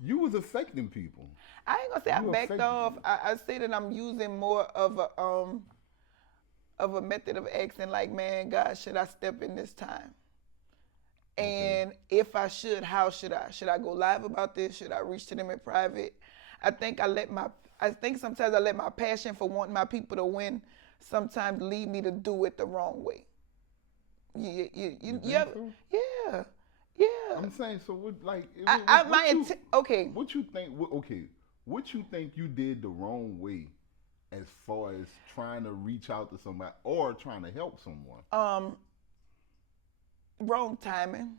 You was affecting people. I ain't gonna say I You backed affected. off. I say that I'm using more of a method of asking, like, man, God, should I step in this time? Okay. And if I should, how should I? Should I go live about this? Should I reach to them in private? I think I let my I think sometimes I let my passion for wanting my people to win sometimes lead me to do it the wrong way. You You think ever, so? yeah, yeah. I'm saying so. What like what My you okay. what you think? Okay, what you think you did the wrong way as far as trying to reach out to somebody or trying to help someone? Um, Wrong timing.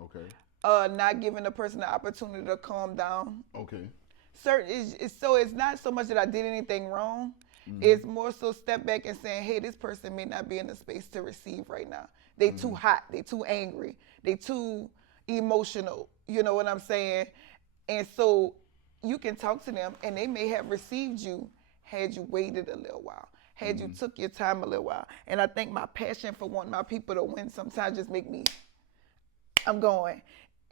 Okay. Not giving the person the opportunity to calm down. Okay. Certain so it's not so much that I did anything wrong. Mhm. It's more so step back and saying, hey, this person may not be in the space to receive right now. They too Mhm. hot, they too angry, they too emotional. You know what I'm saying? And so you can talk to them and they may have received you had you waited a little while, had you Mhm. took your time a little while. And I think my passion for wanting my people to win sometimes just make me I'm going.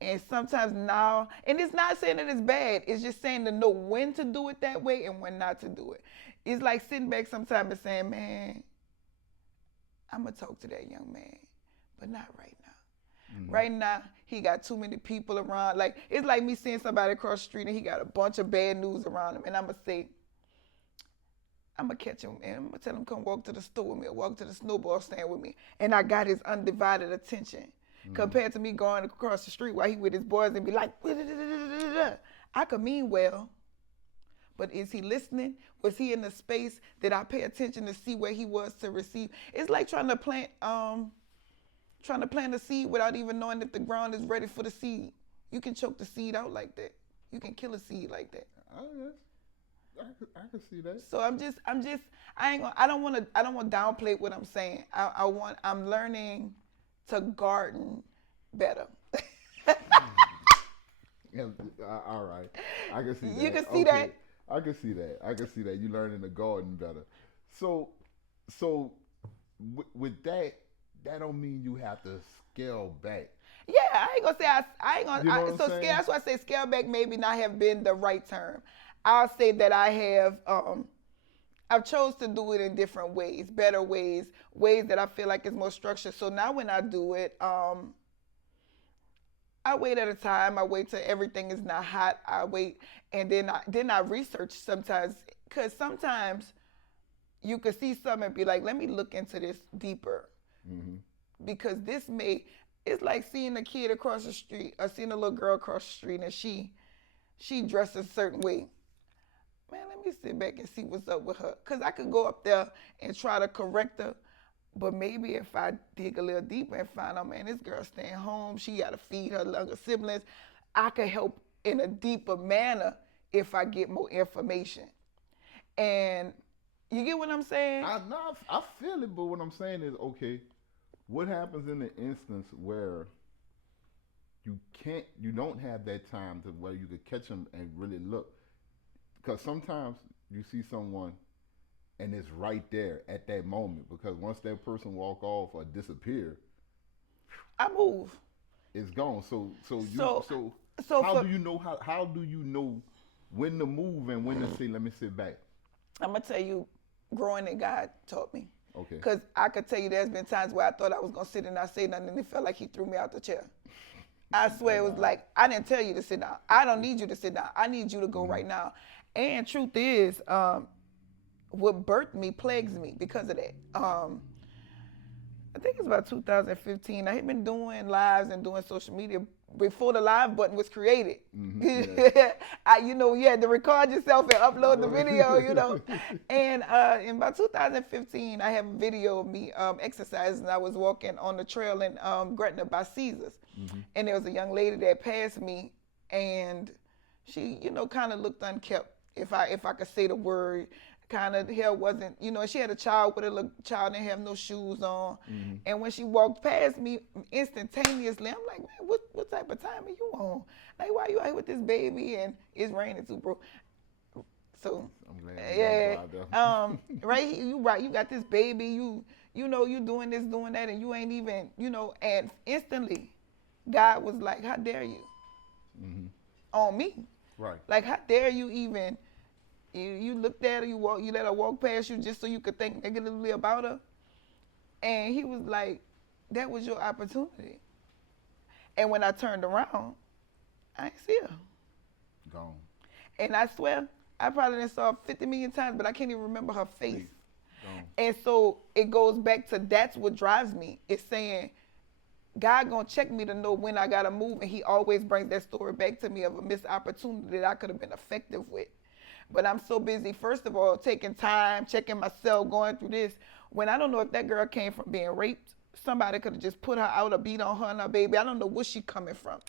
And sometimes now, and it's not saying that it's bad, it's just saying to know when to do it that way and when not to do it. It's like sitting back sometimes and saying, man, I'm going to talk to that young man, but not right now. Mhm. Right now, he got too many people around. Like, it's like me seeing somebody across the street and he got a bunch of bad news around him. And I'm going to say, I'm going to catch him and I'm going to tell him, come walk to the store with me or walk to the snowball stand with me. And I got his undivided attention Mhm. compared to me going across the street while he with his boys and be like, I could mean well, but is he listening? Was he in the space? Did I pay attention to see where he was to receive? It's like trying to plant a seed without even knowing if the ground is ready for the seed. You can choke the seed out like that. You can kill a seed like that. Oh yes, I could see that. So I ain't gonna, I don't want to downplay what I'm saying. I'm learning to garden better. Yeah, all right, I can see You that. can see Okay, that. I can see that. I can see that. You learning the garden better. So, so with that, that don't mean you have to scale back. Yeah, I ain't gonna say I ain't gonna. You know what I'm So scale. saying? That's why I say scale back maybe not have been the right term. I'll say that I have. I've chose to do it in different ways, better ways, ways that I feel like is more structured. So now when I do it, I wait at a time. I wait till everything is not hot. I wait, and then I research sometimes because sometimes you could see something and be like, let me look into this deeper Hmm. because this may. It's like seeing a kid across the street or seeing a little girl across the street and she dressed a certain way. Man, let me sit back and see what's up with her. Because I could go up there and try to correct her. But maybe if I dig a little deeper and find out, man, this girl staying home, she got to feed her younger siblings, I could help in a deeper manner if I get more information. And you get what I'm saying? I know I feel it, but what I'm saying is, okay, what happens in the instance where you don't have that time to where you could catch them and really look? Because sometimes you see someone and it's right there at that moment. Because once that person walk off or disappear, I move. it's gone. So, So so how for, do you know how do you know when to move and when to say let me sit back? I'm going to tell you, growing that God taught me. Okay. Because I could tell you there's been times where I thought I was going to sit and not say nothing and it felt like he threw me out the chair. I swear it was Wow. like, I didn't tell you to sit down. I don't need you to sit down. I need you to go Mm-hmm. right now. And truth is, what birthed me plagues me because of that. I think it's about 2015. I had been doing lives and doing social media before the live button was created. Mm-hmm. Yeah. You had to record yourself and upload the video. Mm-hmm. And in about 2015, I have a video of me exercising. I was walking on the trail in Gretna by Caesars. And there was a young lady that passed me, and she, kind of looked unkept, if I could say the word. Kind of hair wasn't, she had a child with her. Little child didn't have no shoes on. Mm-hmm. And when she walked past me, instantaneously, I'm like, man, what type of time are you on? Like, why you out here with this baby and it's raining too, bro? So, I'm glad you gotta go yeah, out there. right. You got this baby. You doing this, doing that, and you ain't even, and instantly, God was like, how dare you Mm-hmm. on me? Right. Like, how dare you even, you looked at her, you let her walk past you just so you could think negatively about her? And he was like, that was your opportunity. And when I turned around, I ain't see her. Gone. And I swear, I probably done saw her 50 million times, but I can't even remember her face. Gone. And so it goes back to that's what drives me. It's saying, God gonna check me to know when I gotta move, and he always brings that story back to me of a missed opportunity that I could have been effective with. But I'm so busy, first of all, taking time, checking myself, going through this, when I don't know if that girl came from being raped. Somebody could have just put her out or beat on her and her baby. I don't know where she coming from.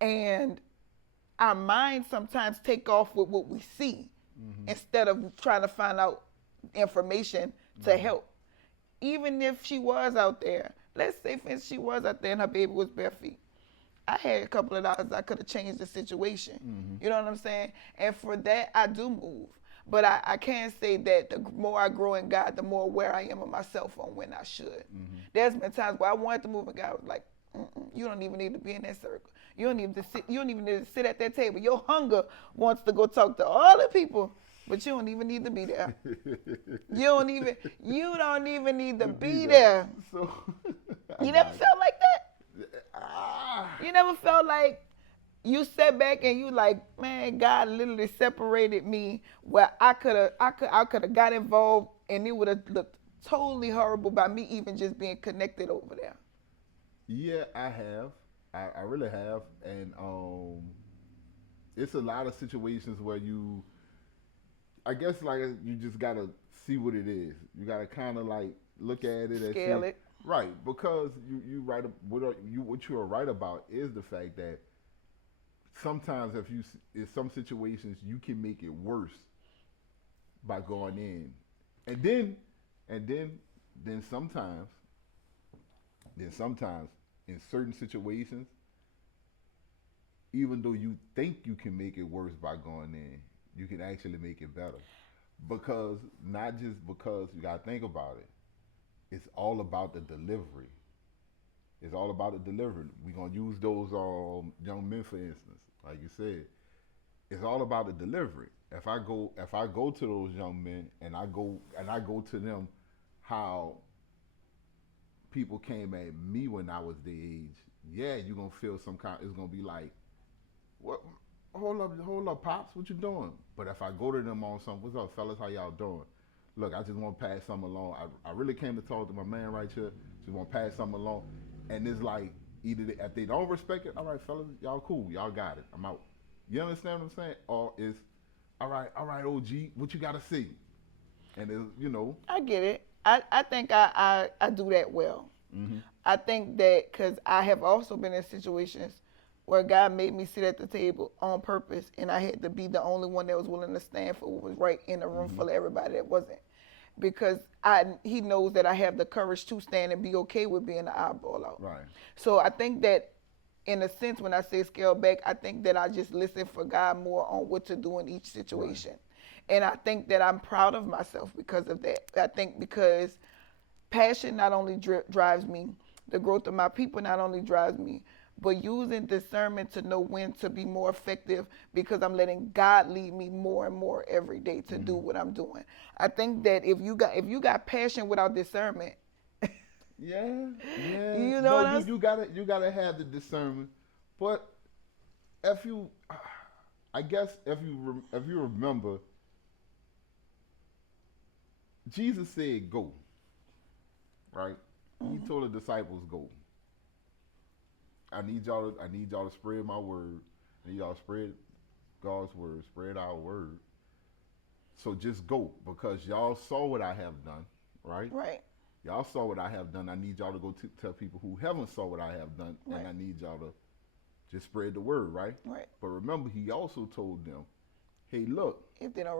And our minds sometimes take off with what we see instead of trying to find out information to help. Even if she was out there, let's say for instance she was out there and her baby was bare feet. I had a couple of dollars I could have changed the situation. You know what I'm saying? And for that, I do move. But I can't say that the more I grow in God, the more aware I am of myself on when I should. There's been times where I wanted to move and God was like, you don't even need to be in that circle. You don't even need to sit at that table. Your hunger wants to go talk to all the people, but you don't even need to be there. You don't even need to be there. So You never felt like that? You never felt like you sat back and you like, man, God literally separated me where I could have got involved and it would have looked totally horrible by me even just being connected over there. Yeah, I have. I really have, and it's a lot of situations where I guess like you just gotta see what it is. You gotta kind of like look at it and Scale say, it. right, because you right what you are right about is the fact that sometimes in some situations you can make it worse by going in, and then sometimes in certain situations, even though you think you can make it worse by going in, you can actually make it better. Because not just because you gotta think about it, it's all about the delivery. It's all about the delivery. We're gonna use those young men for instance, like you said. It's all about the delivery. If I go to those young men and I go to them how people came at me when I was their age, yeah, you're gonna feel some kind. It's gonna be like, what? Hold up, pops, what you doing? But if I go to them on something, what's up, fellas? How y'all doing? Look, I just want to pass something along. I really came to talk to my man right here. Just want to pass something along, and it's like if they don't respect it, all right, fellas, y'all cool, y'all got it. I'm out. You understand what I'm saying? Or it's all right, OG, what you got to see? And it's. I get it. I think I do that well. Mm-hmm. I think that because I have also been in situations where God made me sit at the table on purpose, and I had to be the only one that was willing to stand for what was right in a room full of everybody that wasn't. Because he knows that I have the courage to stand and be okay with being the eyeball out. Right. So I think that in a sense, when I say scale back, I think that I just listen for God more on what to do in each situation. Right. And I think that I'm proud of myself because of that. I think because passion not only drives me, the growth of my people not only drives me, but using discernment to know when to be more effective because I'm letting God lead me more and more every day to do what I'm doing. I think that if you got passion without discernment, yeah, you know what I'm you gotta have the discernment. But I guess if you remember, Jesus said go, right? He told the disciples go. I need y'all to spread my word. I need y'all to spread God's word, spread our word. So just go because y'all saw what I have done, right? Right. Y'all saw what I have done. I need y'all to go tell people who haven't saw what I have done, right. And I need y'all to just spread the word, right? Right. But remember, he also told them, hey, look. If they don't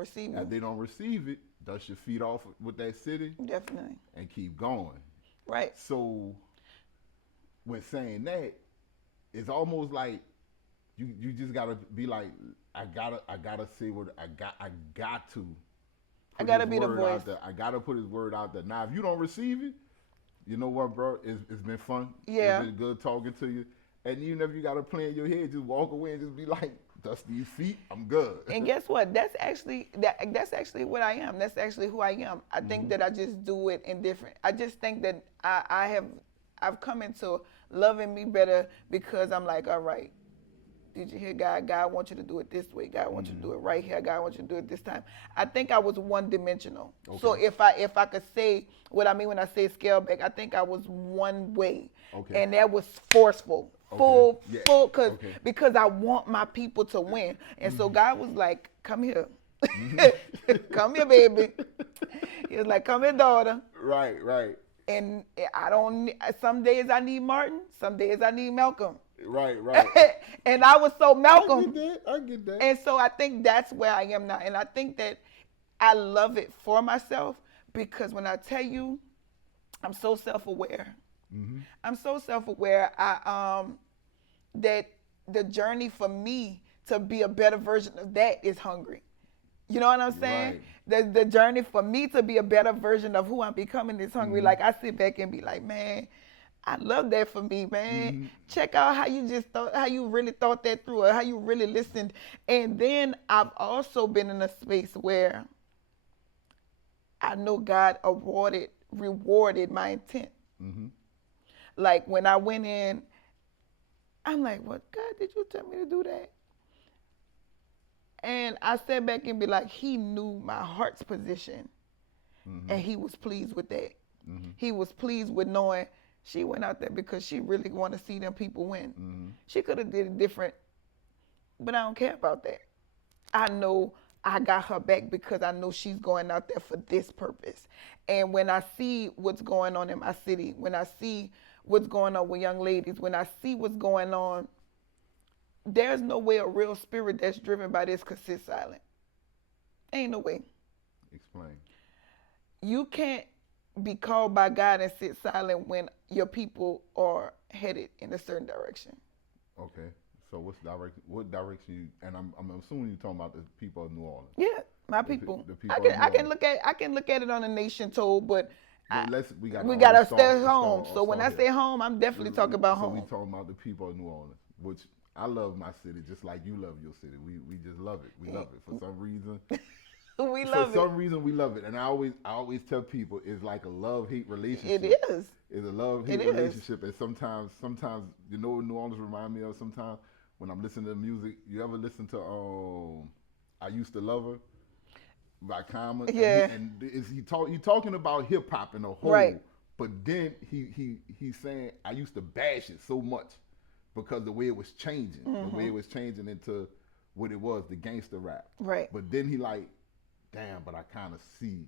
receive it, dust your feet off with that city. Definitely. And keep going. Right. So when saying that, it's almost like you just gotta be like, I gotta say what I gotta be the voice. I gotta put his word out there. Now if you don't receive it, you know what, bro? It's been fun. Yeah. It's been good talking to you. And even if you got a plan in your head, just walk away and just be like, dust these feet, I'm good. And guess what? That's actually what I am. That's actually who I am. I think that I just do it in different. I just think that I've come into loving me better because I'm like, all right, did you hear God? God wants you to do it this way. God wants you to do it right here. God wants you to do it this time. I think I was one dimensional. Okay. So if I could say what I mean when I say scale back, I think I was one way. Okay. And that was forceful. Yeah. Full Okay. because I want my people to win. And so God was like, come here. Come here, baby. He was like, come here, daughter. Right. And some days I need Martin, some days I need Malcolm. Right. And I was so Malcolm. I get that. And so I think that's where I am now. And I think that I love it for myself because when I tell you, I'm so self-aware. I'm so self-aware. That the journey for me to be a better version of that is hungry. You know what I'm saying? Right. The journey for me to be a better version of who I'm becoming is hungry. Like I sit back and be like, man, I love that for me, man. Check out how you really thought that through, or how you really listened. And then I've also been in a space where I know God rewarded my intent. Like when I went in, I'm like, what, God, did you tell me to do that? And I sat back and be like, he knew my heart's position. And he was pleased with that. He was pleased with knowing she went out there because she really want to see them people win. She could have did it different, but I don't care about that. I know I got her back because I know she's going out there for this purpose. And when I see what's going on in my city, when I see what's going on with young ladies, when I see what's going on, there's no way a real spirit that's driven by this could sit silent. Ain't no way. Explain. You can't be called by God and sit silent when your people are headed in a certain direction. Okay. So what direction you, and I'm assuming you're talking about the people of New Orleans. Yeah, my people. The people I can look at it on a nation toll, but we gotta stay home. So when I say home, I'm definitely talking about home. So we talking about the people of New Orleans, which I love my city just like you love your city. We just love it. We love it for some reason. For some reason we love it, and I always tell people it's like a love-hate relationship. It is. It's a love-hate relationship, and sometimes you know what New Orleans remind me of. Sometimes when I'm listening to music, you ever listen to "I Used to Love Her" by Common? Yeah. And he talking about hip hop in a whole, right. But then he's saying I used to bash it so much because the way it was changing, the way it was changing into what it was, the gangster rap. Right. But then he like, damn, but I kind of see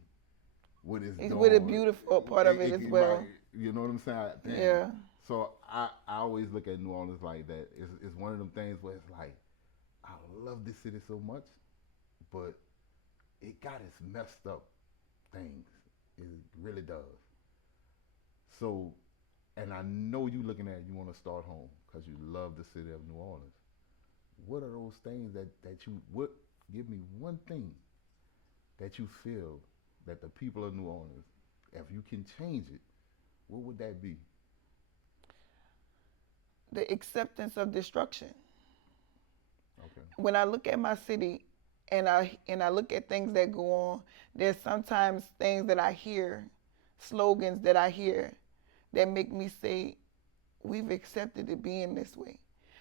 what it's doing. With a beautiful part of it as well. Right, you know what I'm saying? Damn. Yeah. So I always look at New Orleans like that. It's one of them things where it's like, I love this city so much, but it got its messed up things. It really does. So, and I know you looking at it, you want to start home because you love the city of New Orleans. What are those things that you would give me one thing that you feel that the people of New Orleans, if you can change it, what would that be? The acceptance of destruction. Okay. When I look at my city and I look at things that go on, there's sometimes things that I hear, slogans that I hear that make me say, we've accepted it being this way.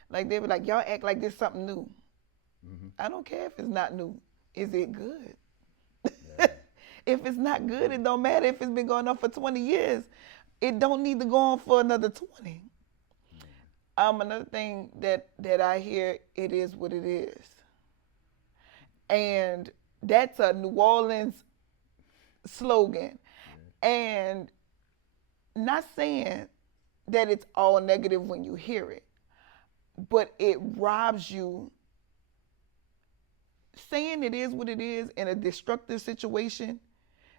Like they were like, y'all act like this something new. I don't care if it's not new. Is it good? Yeah. If it's not good, it don't matter if it's been going on for 20 years. It don't need to go on for another 20. Another thing that I hear, it is what it is. And that's a New Orleans slogan. Yeah. And not saying that it's all negative when you hear it, but it robs you. Saying it is what it is in a destructive situation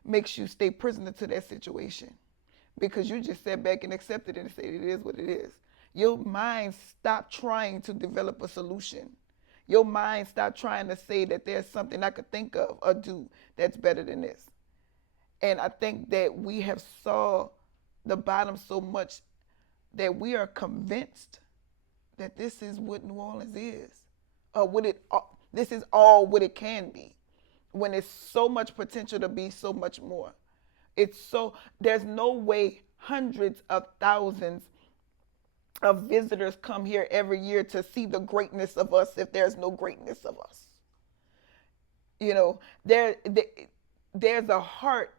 makes you stay prisoner to that situation because you just sat back and accepted it and said it is what it is. Your mind stopped trying to develop a solution. Your mind stopped trying to say that there's something I could think of or do that's better than this. And I think that we have saw the bottom so much that we are convinced that this is what New Orleans is, this is all what it can be, when it's so much potential to be so much more. There's no way hundreds of thousands of visitors come here every year to see the greatness of us if there's no greatness of us. There's a heart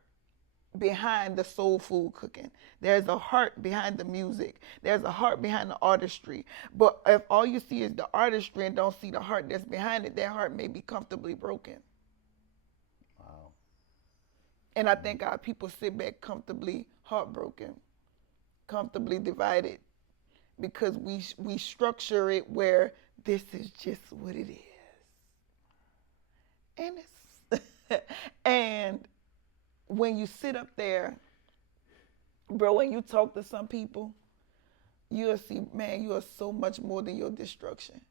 behind the soul food cooking. There's a heart behind the music. There's a heart behind the artistry. But if all you see is the artistry and don't see the heart that's behind it, that heart may be comfortably broken. Wow. And I think our people sit back comfortably heartbroken, comfortably divided, because we structure it where this is just what it is. And and when you sit up there, bro, when you talk to some people, you'll see, man, you are so much more than your destruction.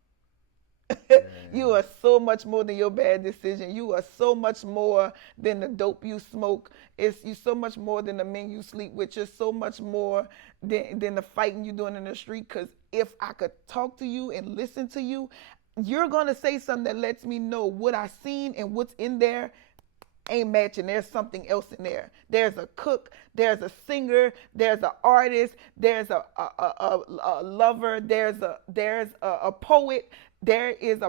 You are so much more than your bad decision. You are so much more than the dope you smoke. You're so much more than the men you sleep with. You're so much more than the fighting you're doing in the street. Because if I could talk to you and listen to you, you're going to say something that lets me know what I seen and what's in there ain't matching. There's something else in there. There's a cook, there's a singer, there's an artist, there's a lover, there's a poet. There is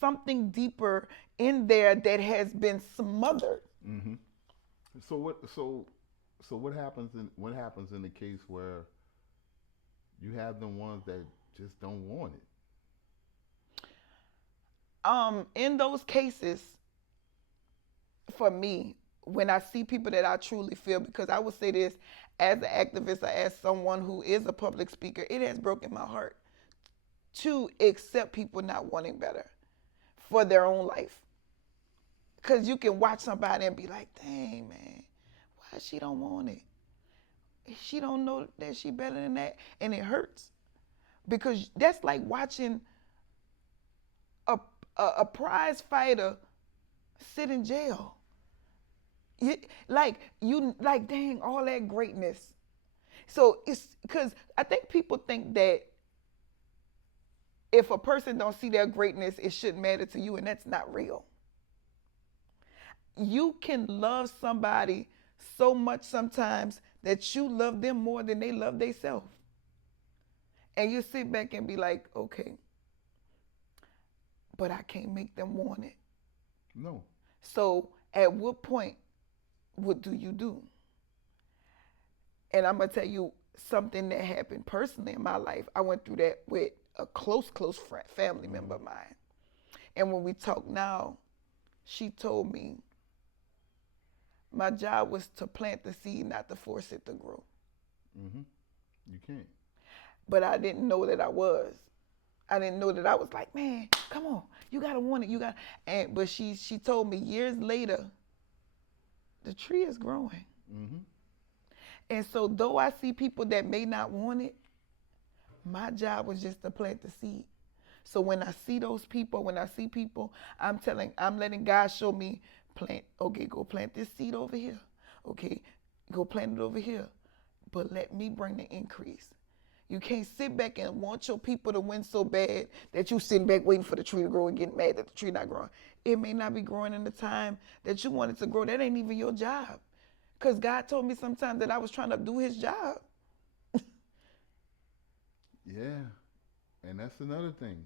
something deeper in there that has been smothered. Mm-hmm. So what happens in the case where you have the ones that just don't want it? In those cases, for me, when I see people that I truly feel, because I would say this as an activist or as someone who is a public speaker, it has broken my heart to accept people not wanting better for their own life. Because you can watch somebody and be like, dang, man, why she don't want it? She don't know that she better than that. And it hurts. Because that's like watching a prize fighter sit in jail. Dang, all that greatness. So it's because I think people think that if a person don't see their greatness, it shouldn't matter to you, and that's not real. You can love somebody so much sometimes that you love them more than they love themselves. And you sit back and be like, okay, but I can't make them want it. No. So at what point, what do you do? And I'm going to tell you something that happened personally in my life. I went through that with a close friend, family member of mine. And when we talk now, she told me my job was to plant the seed, not to force it to grow. Mm-hmm. You can't. But I didn't know that I was. I didn't know that I was like, man, come on, you gotta want it, but she told me years later, the tree is growing. Mm-hmm. And so though I see people that may not want it, my job was just to plant the seed. So when I see those people, I'm letting God show me, go plant this seed over here. Okay, go plant it over here. But let me bring the increase. You can't sit back and want your people to win so bad that you sitting back waiting for the tree to grow and getting mad that the tree not growing. It may not be growing in the time that you want it to grow. That ain't even your job. Because God told me sometimes that I was trying to do his job. Yeah. And that's another thing.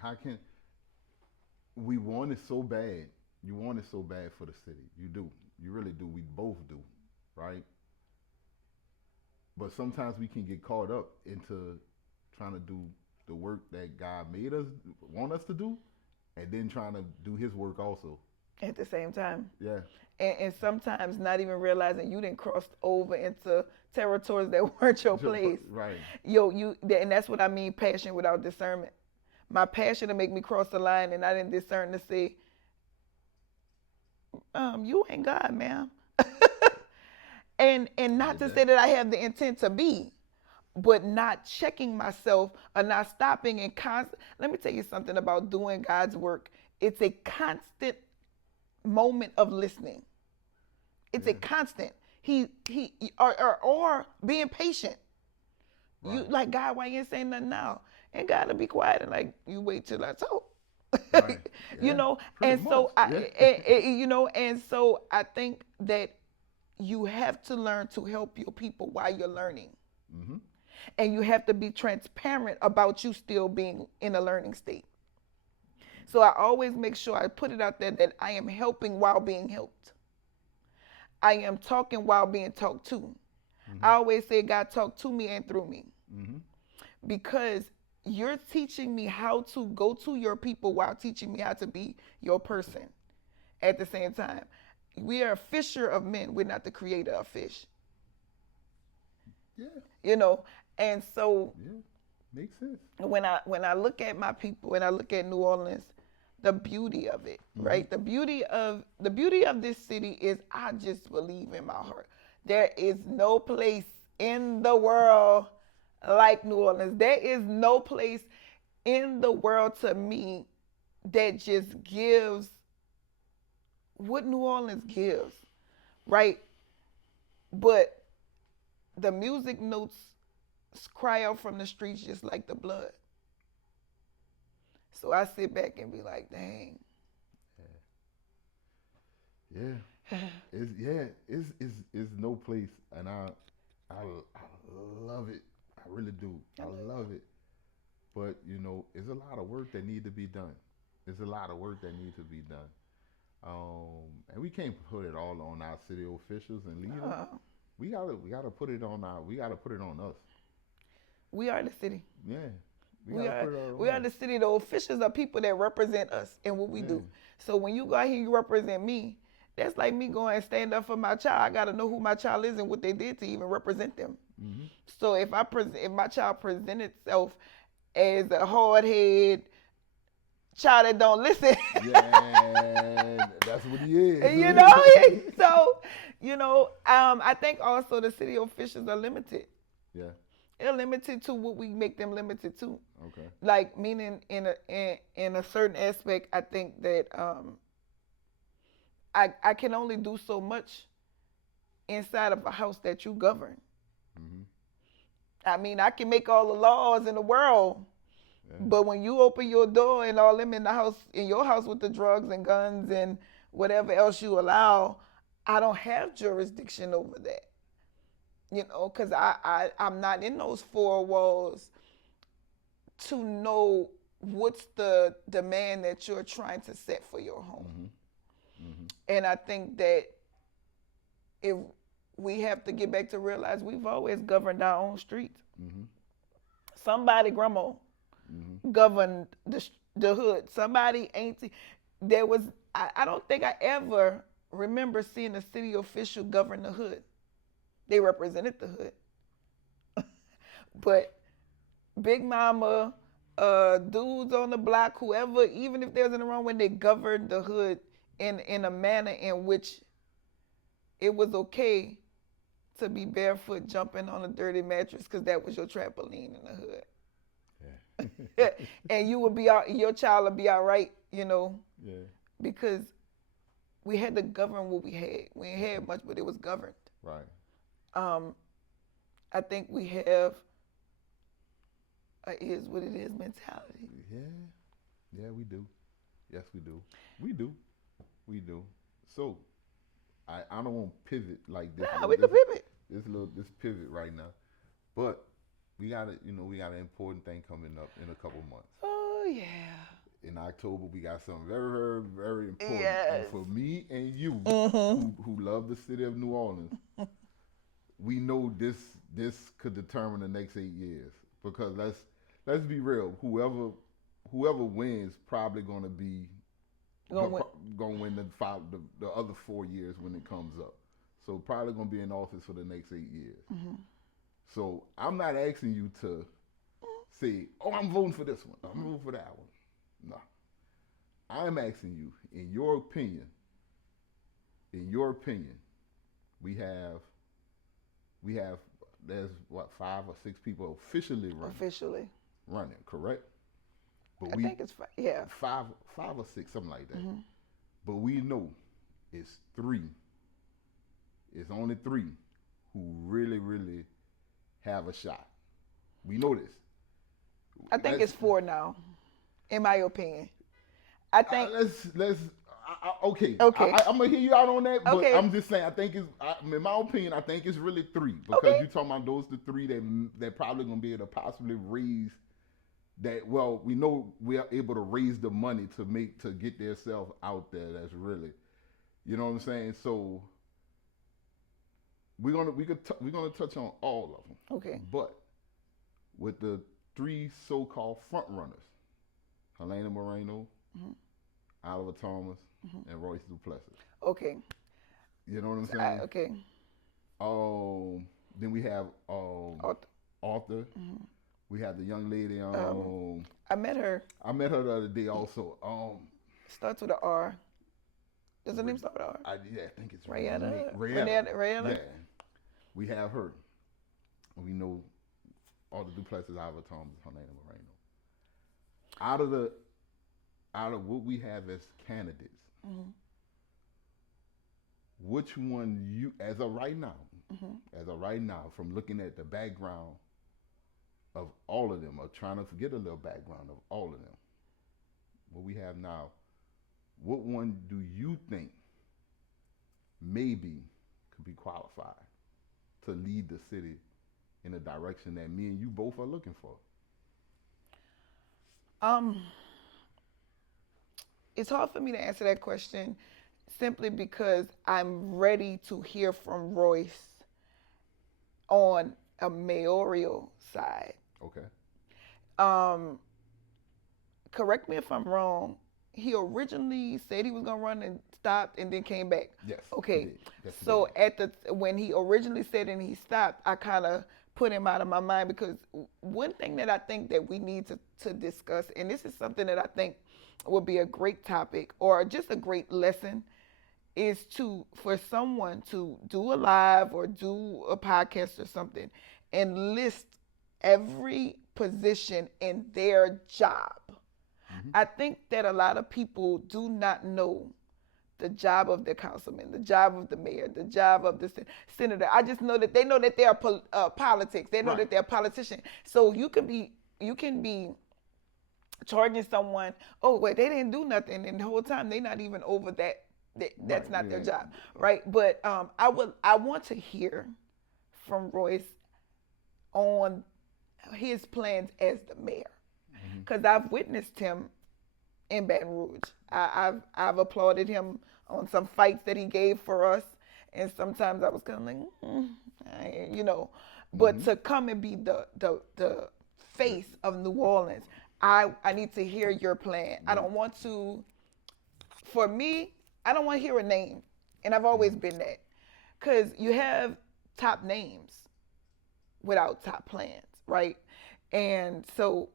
How can we want it so bad? You want it so bad for the city. You do. You really do. We both do. Right? But sometimes we can get caught up into trying to do the work that God want us to do, and then trying to do his work also. At the same time. Yeah. And sometimes not even realizing you didn't cross over into territories that weren't your place. Right. And that's what I mean, passion without discernment. My passion to make me cross the line, and I didn't discern to say, you ain't God, ma'am. And not to say that I have the intent to be, but not checking myself or not stopping and let me tell you something about doing God's work. It's a constant moment of listening. It's a constant. Or being patient. Right. You like, God, why you ain't saying nothing now? and gotta be quiet and like you wait till I talk. Right. You Yeah. know, Pretty and much. so Yeah. you know, and so I think that you have to learn to help your people while you're learning. Mhm. And you have to be transparent about you still being in a learning state. So I always make sure I put it out there that I am helping while being helped. I am talking while being talked to. I Mhm. always say God talked to me and through me Mhm. because you're teaching me how to go to your people while teaching me how to be your person at the same time. We are a fisher of men. We're not the creator of fish, Yeah. you know. And so Yeah. Makes sense. when I look at my people and I look at New Orleans, the beauty of it, Mhm. right? The beauty of this city is I just believe in my heart. There is no place in the world like New Orleans. There is no place in the world to me that just gives what New Orleans gives, right? But the music notes cry out from the streets just like the blood. So I sit back and be like, dang. Yeah. It's no place, and I love it. I really do. I I love love it. But it's a lot of work that need to be done. It's a lot of work that needs to be done. And we can't put it all on our city officials and leaders. uh, We gotta put it on us. we are the city. Yeah, we We gotta are put it all we on are us. the city. The officials are people that represent us and what we Yeah, do. So when you go out here, you represent me. That's like me going and stand up for my child. I gotta know who my child is and what they did to even represent them. hmm So if my child present itself as a hard head child that don't listen, yeah, that's what he is. you know, so I think also the city officials are limited. Yeah. They're limited to what we make them limited to. Okay. Like meaning in a certain aspect, I think that I can only do so much inside of a house that you govern. hmm I mean, I can make all the laws in the world, Yeah. but when you open your door and all them in the house, in your house with the drugs and guns and whatever else you allow, I don't have jurisdiction over that. Because I'm not in those four walls to know what's the demand that you're trying to set for your home. hmm hmm And I think that if we have to get back to realize we've always governed our own streets. hmm Somebody, grandma, hmm governed the hood. Somebody, auntie, there was. I don't think I ever remember seeing a city official govern the hood. They represented the hood, but Big Mama, dudes on the block, whoever, even if they was in the wrong, when they governed the hood in a manner in which it was okay to be barefoot jumping on a dirty mattress because that was your trampoline in the hood. Yeah. And you would be out, your child would be all right, Yeah. because we had to govern what we had. We ain't had much, but it was governed. Right. Um, I think we have a is what it is mentality. Yeah. Yeah, we do. Yes, we do. We do. We do. So I don't want to pivot like this. Nah, we can pivot. This pivot right now, but we got an important thing coming up in a couple months. Oh yeah. In October, we got something very, very, very important. And Yes. for me and you, Mm-hmm. who love the city of New Orleans, we know this could determine the next 8 years. Because let's be real, whoever wins probably gonna be Gonna win. gonna win the other 4 years when it comes up. So probably gonna be in office for the next 8 years. Mm-hmm. So I'm not asking you to say, "Oh, I'm voting for this one. I'm voting for that one." No, I'm asking you, in your opinion, we have there's what 5 or 6 people officially Officially, running, correct? But I think it's yeah. five or six, something like that. Mm-hmm. But we know it's three. It's only three who really, really have a shot. We know this. I think let's it's 4 now, in my opinion. I think let's okay. okay, I'm gonna hear you out on that, but okay, I'm just saying. I think in my opinion, I think it's really 3 because okay. you talking about those the 3 that probably gonna be able to possibly raise that. Well, we know we are able to raise the money to get themselves out there. That's really, you know what I'm saying. So we're gonna touch on all of them, Okay. but with the 3 so-called front runners, Helena Moreno, Mm-hmm. Oliver Thomas, Mm-hmm. and Royce Duplessis. Okay. You know what I'm saying? Okay. Then we have Arthur. Mm-hmm. We have the young lady. I met her. I met her the other day also. Starts with an R. Does her name start with an R? Yeah, I think it's Rayetta. Rayetta. Yeah, we have her. We know Arthur Duplessis, Oliver Thomas, Helena Moreno. Out of what we have as candidates, Mm-hmm. which one you, as of right now, Mm-hmm. from looking at the background of all of them, or trying to forget a little background of all of them, what we have now, what one do you think maybe could be qualified to lead the city in a direction that me and you both are looking for? It's hard for me to answer that question simply because I'm ready to hear from Royce on a mayoral side. Okay. Um, Correct me if I'm wrong. He originally said he was gonna run and stopped and then came back. Yes. Okay. Yes, So when he originally said and he stopped, I kind of put him out of my mind because one thing that I think that we need to discuss, and this is something that I think would be a great topic or just a great lesson, is for someone to do a live or do a podcast or something and list every position in their job. Mm-hmm. I think that a lot of people do not know the job of the councilman, the job of the mayor, the job of the senator. I just know that they know that they are politics. They know Right. that they're politicians. So you can be charging someone, oh wait, they didn't do nothing, and the whole time they're not even over that. That's Right, not their yeah. job, right? But I want to hear from Royce on his plans as the mayor, because I've witnessed him in Baton Rouge. I've applauded him on some fights that he gave for us, and sometimes I was kind of like, you know. But to come and be the face of New Orleans, I need to hear your plan. I don't want to. For me, I don't want to hear a name, and I've always been that, because you have top names without top plans, right? And so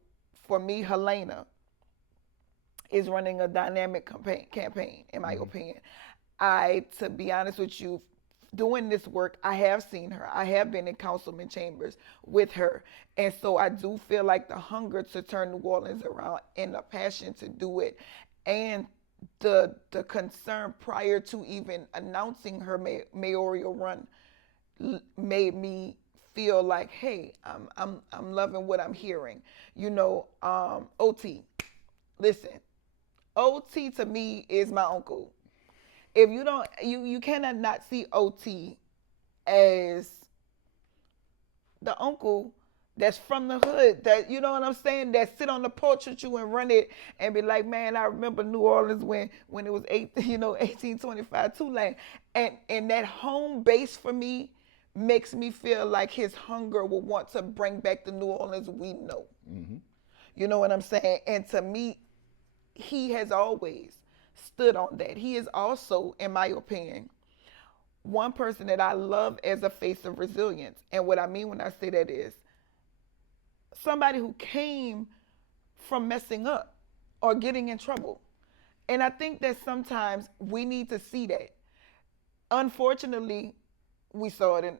for me, Helena is running a dynamic campaign, in my opinion. To be honest with you, doing this work, I have seen her. I have been in councilman chambers with her. And so I do feel like the hunger to turn New Orleans around and the passion to do it, and the concern prior to even announcing her mayoral run made me feel like, hey, I'm loving what I'm hearing. You know, OT. Listen, OT to me is my uncle. If you don't, you cannot not see OT as the uncle that's from the hood, that, you know what I'm saying, that sit on the porch with you and run it and be like, man, I remember New Orleans when it was 1825 Tulane, and that home base for me makes me feel like his hunger will want to bring back the New Orleans we know. Mm-hmm. You know what I'm saying? And to me, he has always stood on that. He is also, in my opinion, one person that I love as a face of resilience. And what I mean when I say that is somebody who came from messing up or getting in trouble. And I think that sometimes we need to see that. Unfortunately, we saw it, and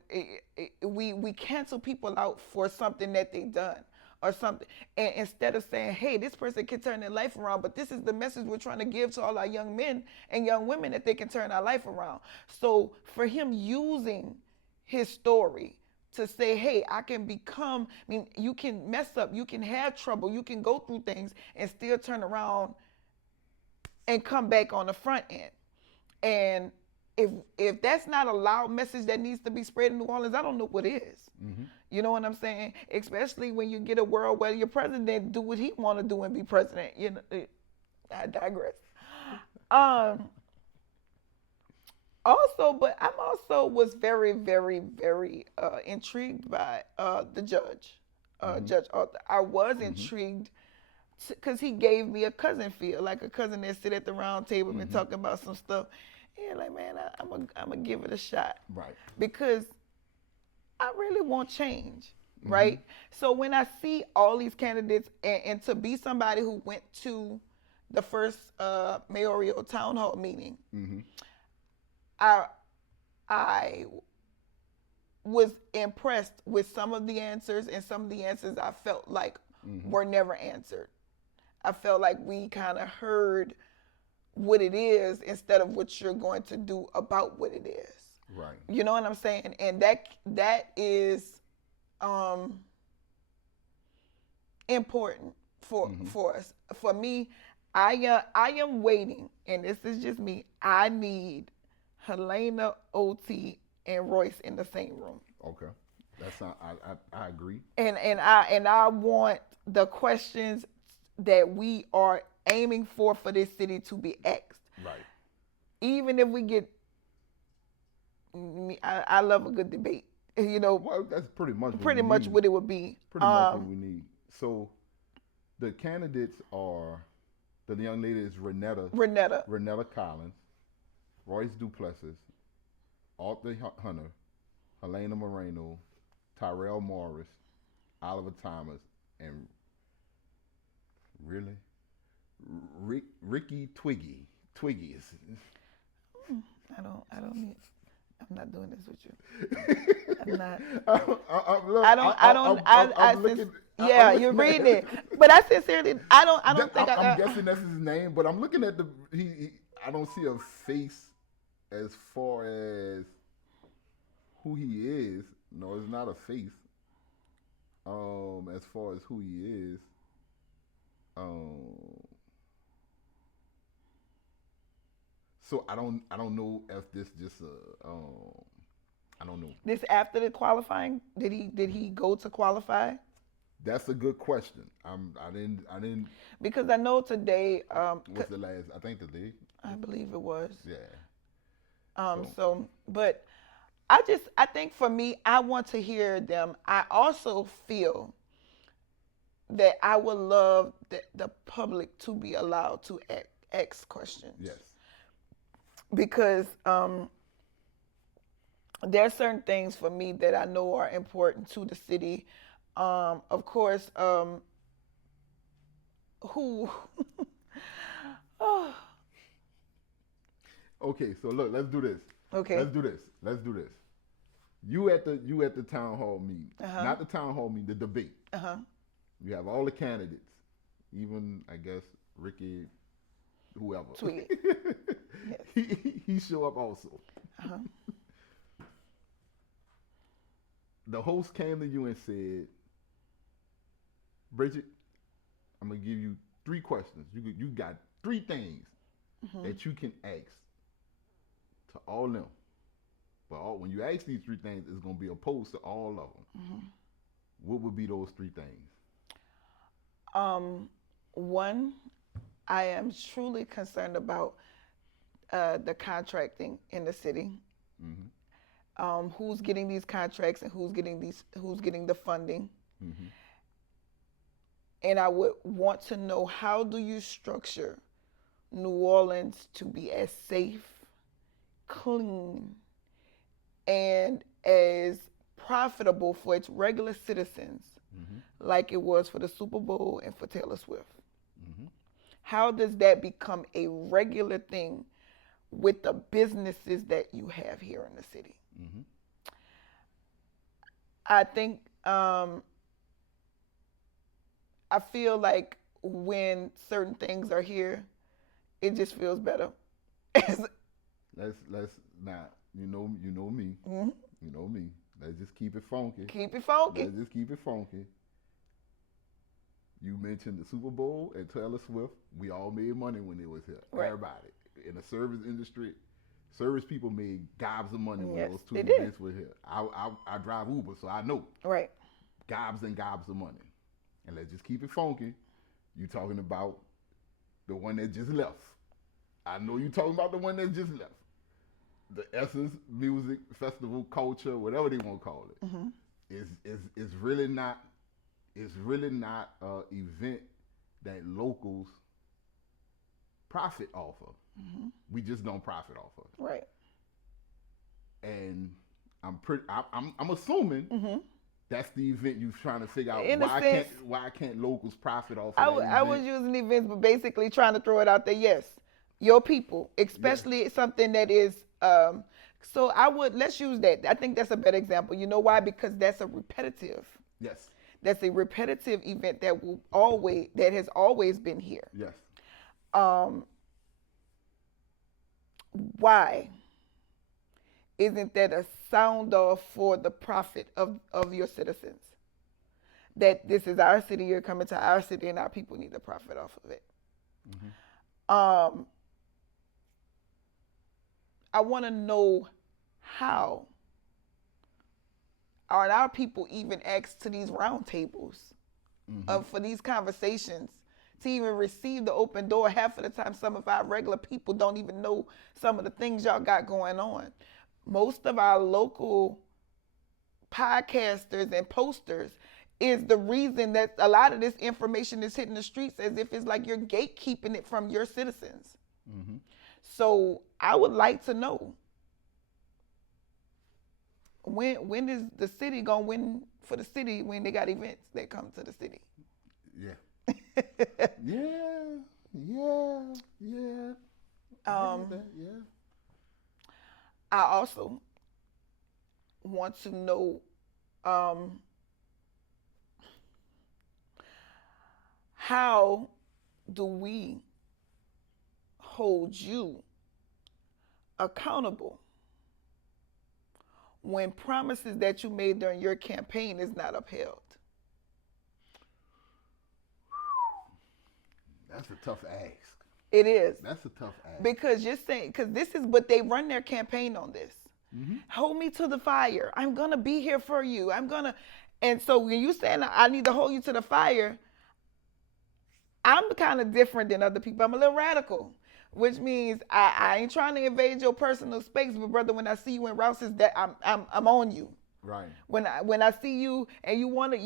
we cancel people out for something that they done or something, and instead of saying, hey, this person can turn their life around, but this is the message we're trying to give to all our young men and young women, that they can turn our life around. So for him using his story to say, hey, I can become, I mean, you can mess up, you can have trouble, you can go through things and still turn around and come back on the front end. And if that's not a loud message that needs to be spread in New Orleans, I don't know what is. Mm-hmm. You know what I'm saying? Especially when you get a world where your president do what he want to do and be president. You know, I digress. Also, but I'm also was very, very, very intrigued by the judge, Judge Arthur. I was intrigued because he gave me a cousin feel, like a cousin that sit at the round table and talking about some stuff. Yeah, like, man, I'm gonna give it a shot. Right. Because I really want change, right? So when I see all these candidates, and to be somebody who went to the first mayoral town hall meeting, I was impressed with some of the answers, and some of the answers I felt like were never answered. I felt like we kind of heard what it is instead of what you're going to do about what it is. Right. You know what I'm saying? And that is important for us. For me, I am waiting, and this is just me. I need Helena, OT, and Royce in the same room. Okay. That's not. I agree. And I want the questions that we are aiming for this city to be asked. Right. Even if we get, I love a good debate. You know, well, that's pretty much what it would be. Pretty much what we need. So, the candidates are the young lady is Renetta Collins, Royce Duplessis, Arthur Hunter, Helena Moreno, Tyrell Morris, Oliver Thomas, and Ricky Twiggy. Twiggy is. I'm not doing this with you. I'm not. You're reading it, but I sincerely, I don't think I'm guessing that's his name, but I'm looking at I don't see a face as far as who he is. No, it's not a face. As far as who he is. So I don't know if this just I don't know. This after the qualifying, did he go to qualify? That's a good question. I didn't because I know today. What's the last? I think today. I believe it was. Yeah. But I think for me, I want to hear them. I also feel that I would love the public to be allowed to ask questions. Yes. Because there are certain things for me that I know are important to the city. Of course, who? Oh. Okay, so look, let's do this. Okay. Let's do this. You at the town hall meeting, not the town hall meeting, the debate. You have all the candidates, even I guess Ricky, whoever. Tweet. Yes. He show up also. The host came to you and said, Bridgette, I'm gonna give you 3 questions. You got 3 things that you can ask to all them. But when you ask these 3 things, it's gonna be opposed to all of them. What would be those 3 things? One, I am truly concerned about the contracting in the city. Who's getting these contracts and who's getting the funding. And I would want to know, how do you structure New Orleans to be as safe, clean, and as profitable for its regular citizens like it was for the Super Bowl and for Taylor Swift? How does that become a regular thing with the businesses that you have here in the city? I think I feel like when certain things are here, it just feels better. Let's not. You know me. You know me. Let's just keep it funky. Keep it funky. Let's just keep it funky. You mentioned the Super Bowl and Taylor Swift. We all made money when it was here. Right. Everybody in the service industry, service people made gobs of money when Yes, those two they did. events were here. I drive Uber, so I know Right. gobs and gobs of money. And let's just keep it funky. You talking about the one that just left. I know you talking about the one that just left. The Essence Music Festival culture, whatever they want to call it, is really not an event that locals profit off of. We just don't profit off of it. Right. And I'm assuming that's the event you're trying to figure out. In a sense, why can't locals profit off of that I event? was using events, but basically trying to throw it out there. Yes, your people, especially something that is. So let's use that. I think that's a better example. You know why? Because that's a repetitive. Yes. That's a repetitive event that has always been here. Yes. Why isn't that a sound off for the profit of your citizens? That this is our city, you're coming to our city, and our people need to profit off of it. I want to know how are our people even asked to these roundtables for these conversations to even receive the open door. Half of the time, some of our regular people don't even know some of the things y'all got going on. Most of our local podcasters and posters is the reason that a lot of this information is hitting the streets, as if it's like you're gatekeeping it from your citizens. So I would like to know, when is the city gonna win for the city when they got events that come to the city? Yeah. Yeah. I also want to know how do we hold you accountable when promises that you made during your campaign is not upheld? That's a tough ask. It is. That's a tough ask. Because you're saying, because this is what they run their campaign on this. Hold me to the fire. I'm going to be here for you. And so when you saying I need to hold you to the fire, I'm kind of different than other people. I'm a little radical, which means I ain't trying to invade your personal space, but brother, when I see you in Rouse's, that I'm on you. Right. When I see you and you want to,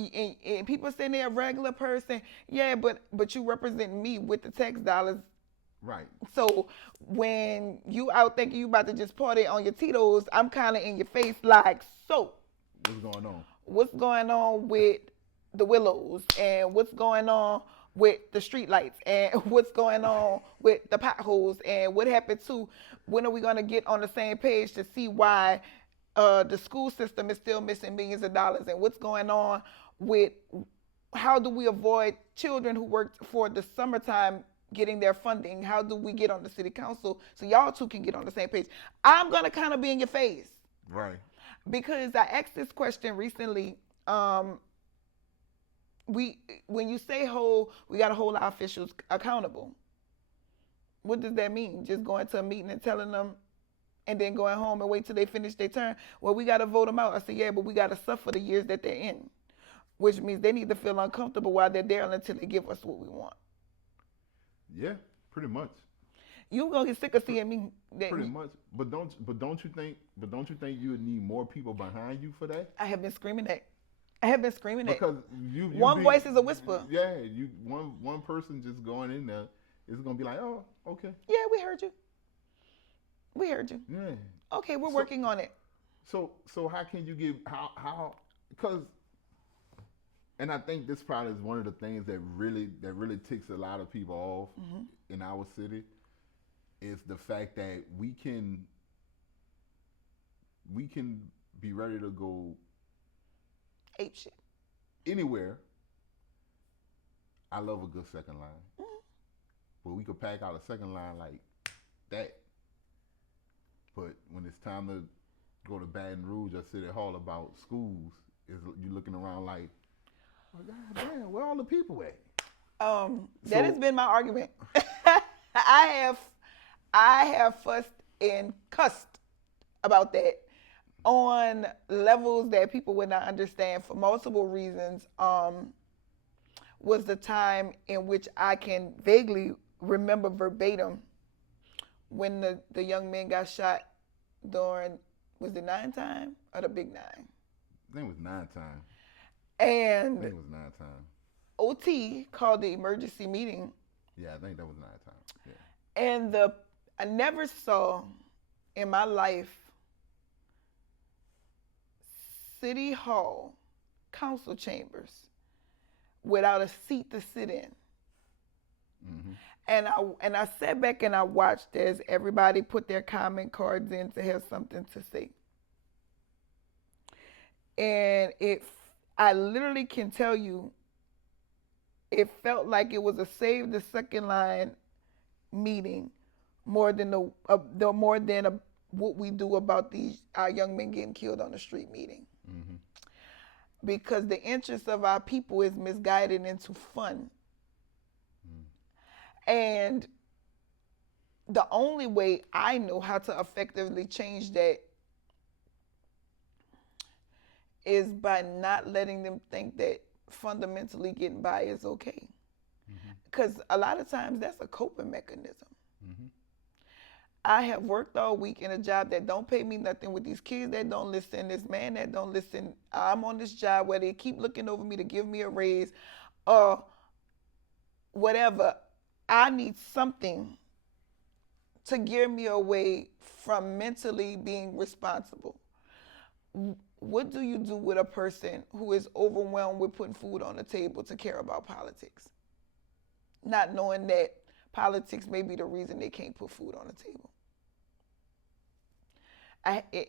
and people saying they're a regular person, yeah, but you represent me with the tax dollars. Right. So when you out thinking you about to just party on your Tito's, I'm kind of in your face like, so what's going on? What's going on with the Willows, and what's going on with the street lights, and what's going on with the potholes, and what happened to, when are we going to get on the same page to see why the school system is still missing millions of dollars, and what's going on with, how do we avoid children who worked for the summertime getting their funding? How do we get on the city council so y'all two can get on the same page? I'm going to kind of be in your face. Right. Because I asked this question recently. When you say we got to hold our officials accountable. What does that mean? Just going to a meeting and telling them and then going home and wait till they finish their term? Well, we got to vote them out. I said, yeah, but we got to suffer the years that they're in, which means they need to feel uncomfortable while they're there until they give us what we want. Yeah, pretty much. You gonna get sick of seeing me. Pretty much, but don't you think you would need more people behind you for that? I have been screaming that. Because one voice is a whisper. Yeah, one person just going in there is gonna be like, oh, okay. Yeah, we heard you. Yeah. Okay, we're working on it. So how can you give how because, and I think this probably is one of the things that really ticks a lot of people off in our city, is the fact that we can be ready to go ape shit anywhere. I love a good second line, but we could pack out a second line like that. But when it's time to go to Baton Rouge or City Hall about schools, is you looking around like, oh, God damn, where all the people at? That has been my argument. I have fussed and cussed about that on levels that people would not understand for multiple reasons. Was the time in which I can vaguely remember verbatim when the young man got shot during, was the 9 time or the big 9? I think it was 9 time. And I think it was 9 time. OT called the emergency meeting. Yeah, I think that was 9 time. Yeah. And I never saw in my life City Hall council chambers without a seat to sit in. Mm-hmm. And I sat back and I watched as everybody put their comment cards in to have something to say. And I literally can tell you, it felt like it was a save the second line meeting more than what we do about our young men getting killed on the street meeting. Mm-hmm. Because the interest of our people is misguided into fun. And the only way I know how to effectively change that is by not letting them think that fundamentally getting by is okay. Because a lot of times that's a coping mechanism. Mm-hmm. I have worked all week in a job that don't pay me nothing, with these kids that don't listen, this man that don't listen. I'm on this job where they keep looking over me to give me a raise or whatever. I need something to gear me away from mentally being responsible. What do you do with a person who is overwhelmed with putting food on the table to care about politics? Not knowing that politics may be the reason they can't put food on the table.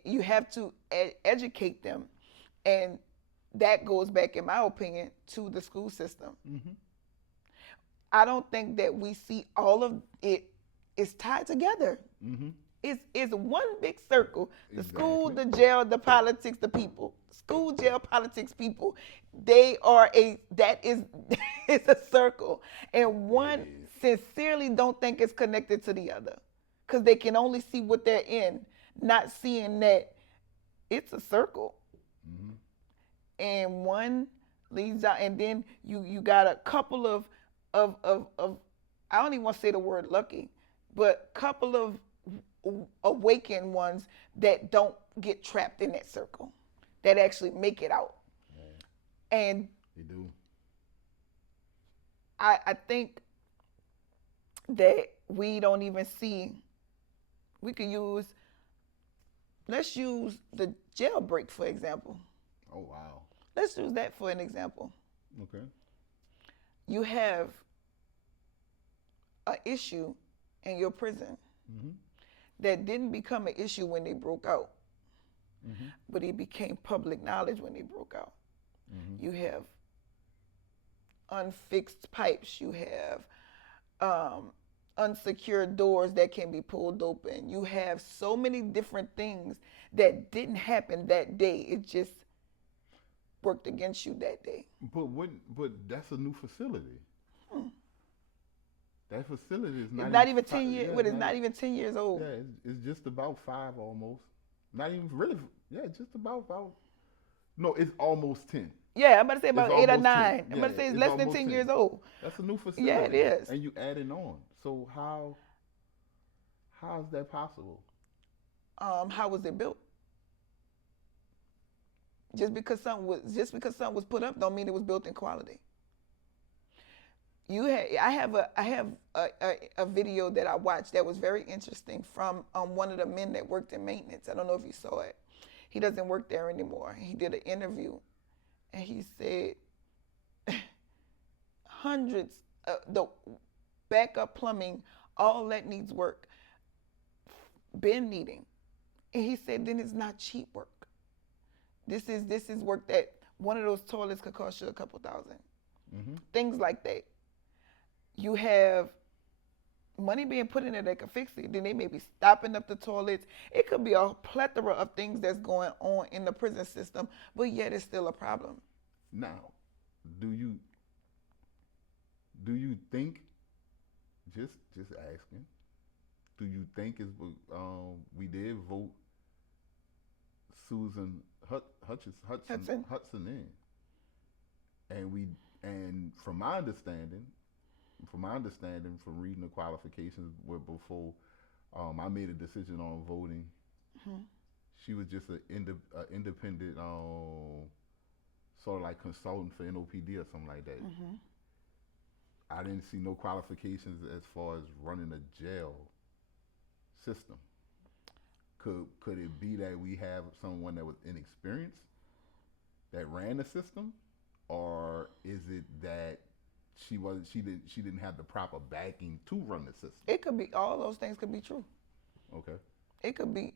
You have to educate them. And that goes back, in my opinion, to the school system. Mm-hmm. I don't think that we see all of it is tied together. Mm-hmm. It's one big circle. The Exactly. school, the jail, the politics, the people. School, jail, politics, people. That is it's a circle. And one sincerely don't think it's connected to the other. Because they can only see what they're in, not seeing that it's a circle. Mm-hmm. And one leads out, and then you got a couple of I don't even want to say the word lucky, but couple of awakened ones that don't get trapped in that circle, that actually make it out. Yeah. And they do. I think that we don't even see, let's use the jailbreak for example. Oh, wow. Let's use that for an example. Okay. You have an issue in your prison that didn't become an issue when they broke out, but it became public knowledge when they broke out. You have unfixed pipes. You have unsecured doors that can be pulled open. You have so many different things that didn't happen that day. It just worked against you that day. But that's a new facility. That facility is not even 10 years. It's not even 10 years old. Yeah, it's just about 5 almost. Not even really. Yeah, just about. No, it's almost 10. Yeah, I'm about to say about 8 or 9. Yeah, I'm about to say it's less than 10 years old. That's a new facility. Yeah, it is. And you adding on. So how is that possible? How was it built? Just because something was put up don't mean it was built in quality. I have a video that I watched that was very interesting from one of the men that worked in maintenance. I don't know if you saw it. He doesn't work there anymore. He did an interview, and he said hundreds of the backup plumbing, all that needs work, been needing. And he said then it's not cheap work. This is work that one of those toilets could cost you a couple thousand. Things like that. You have money being put in there that can fix it. Then they may be stopping up the toilets. It could be a plethora of things that's going on in the prison system, but yet it's still a problem. Now, do you think, just asking, do you think is we did vote Susan Hudson in, and from my understanding from reading the qualifications before I made a decision on voting, Hmm. she was just an independent sort of like consultant for NOPD or something like that. Hmm. I didn't see no qualifications as far as running a jail system. Could it be that we have someone that was inexperienced that ran the system, or is it that she didn't have the proper backing to run the system? It could be all those things could be true. Okay. It could be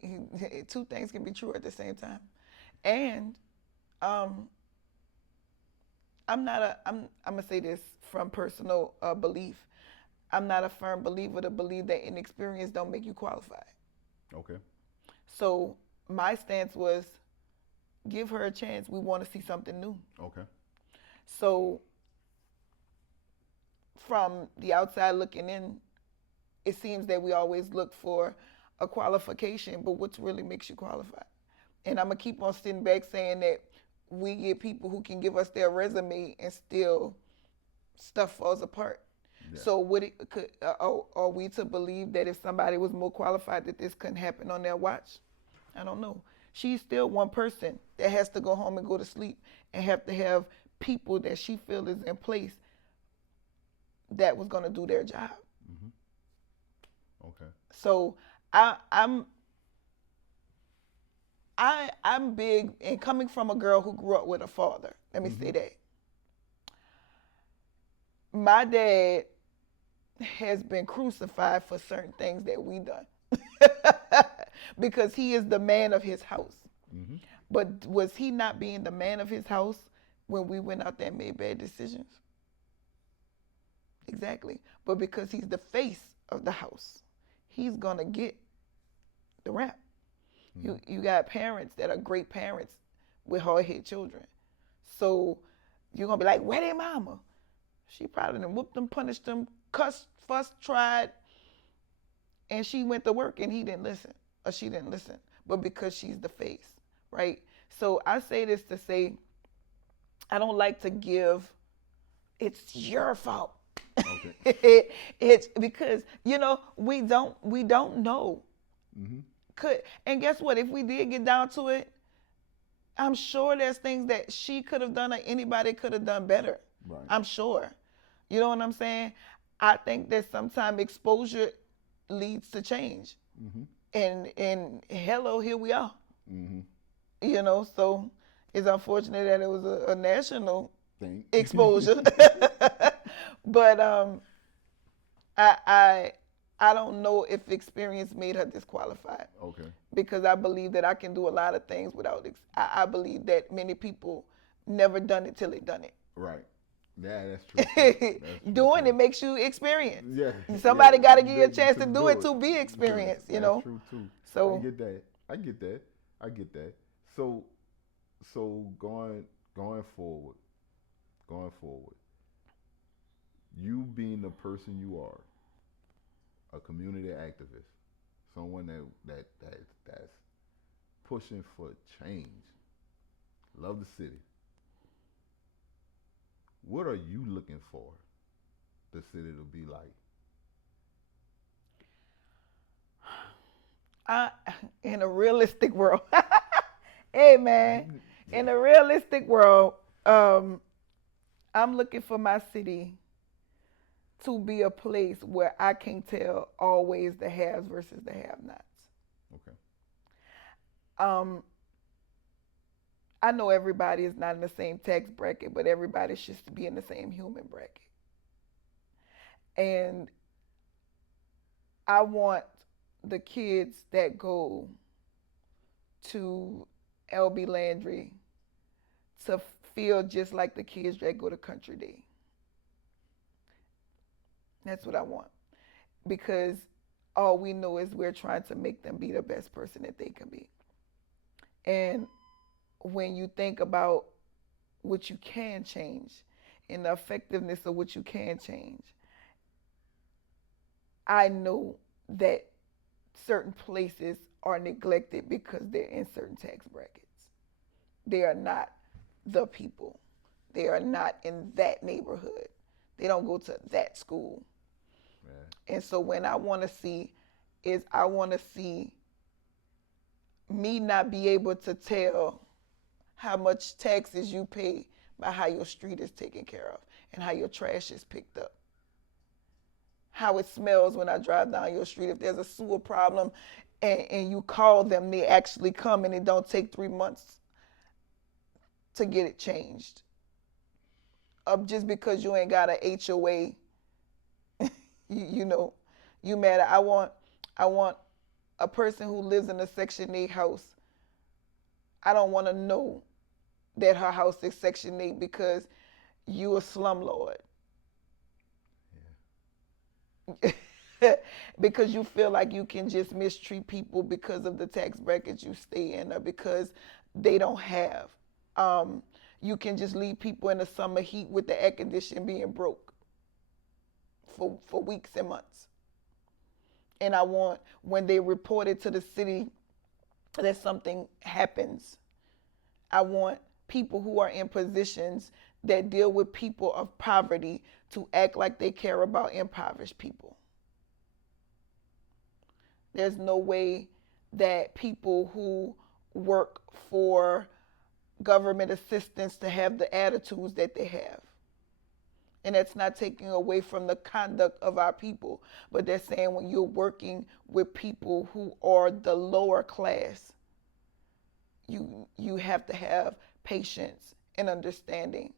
two things can be true at the same time, and I'm gonna say this from personal belief. I'm not a firm believer to believe that inexperience don't make you qualified. Okay. So my stance was give her a chance. We want to see something new. Okay. So from the outside looking in, it seems that we always look for a qualification, but what really makes you qualified? And I'm gonna keep on sitting back saying that we get people who can give us their resume and still stuff falls apart. Yeah. So are we to believe that if somebody was more qualified that this couldn't happen on their watch? I don't know. She's still one person that has to go home and go to sleep and have to have people that she feels is in place that was going to do their job. Mm-hmm. Okay. So I'm big, and coming from a girl who grew up with a father, let me say that. My dad has been crucified for certain things that we done because he is the man of his house. Mm-hmm. But was he not being the man of his house when we went out there and made bad decisions? Exactly. But because he's the face of the house, he's gonna get the rap. Mm-hmm. You got parents that are great parents with hard-headed children. So you're gonna be like, where they mama? She probably done whooped them, punished them, cussed, fussed, tried, and she went to work and he didn't listen, or she didn't listen. But because she's the face, right? So I say this to say, I don't like to give, it's your fault. Okay. It's because, we don't know. Mm-hmm. And guess what? If we did get down to it, I'm sure there's things that she could have done or anybody could have done better. Right. I'm sure. You know what I'm saying? I think that sometimes exposure leads to change. Mm-hmm. And hello, here we are. Mm-hmm. So it's unfortunate that it was a national exposure. But I don't know if experience made her disqualified. Okay. Because I believe that I can do a lot of things without. I believe that many people never done it till they done it. Right. Yeah, that's true. That's true. Doing it makes you experience. Yeah. Somebody got to give you a chance to do it to be experienced. That's true too. So I get that. So going forward, you being the person you are, a community activist, someone that's pushing for change, love the city. What are you looking for the city to be like? In a realistic world, hey man, in a realistic world, I'm looking for my city to be a place where I can tell always the haves versus the have-nots. Okay. I know everybody is not in the same tax bracket, but everybody should be in the same human bracket. And I want the kids that go to LB Landry to feel just like the kids that go to Country Day. That's what I want. because all we know is we're trying to make them be the best person that they can be. And when you think about what you can change and the effectiveness of what you can change, I know that certain places are neglected because they're in certain tax brackets. They are not the people. They are not in that neighborhood. They don't go to that school. Yeah. And so when I want to see is I want to see me not be able to tell how much taxes you pay by how your street is taken care of and how your trash is picked up. How it smells when I drive down your street. If there's a sewer problem and you call them, they actually come and it don't take 3 months to get it changed. Just because you ain't got a HOA, you know, you mad. I want a person who lives in a Section 8 house. I don't want to know that her house is Section 8 because you a slumlord. Yeah. Because you feel like you can just mistreat people because of the tax brackets you stay in or because they don't have. You can just leave people in the summer heat with the air conditioning being broke for weeks and months. And I want, when they report it to the city that something happens, I want people who are in positions that deal with people of poverty to act like they care about impoverished people. There's no way that people who work for government assistance to have the attitudes that they have. And that's not taking away from the conduct of our people, but they're saying when you're working with people who are the lower class, you have to have patience and understanding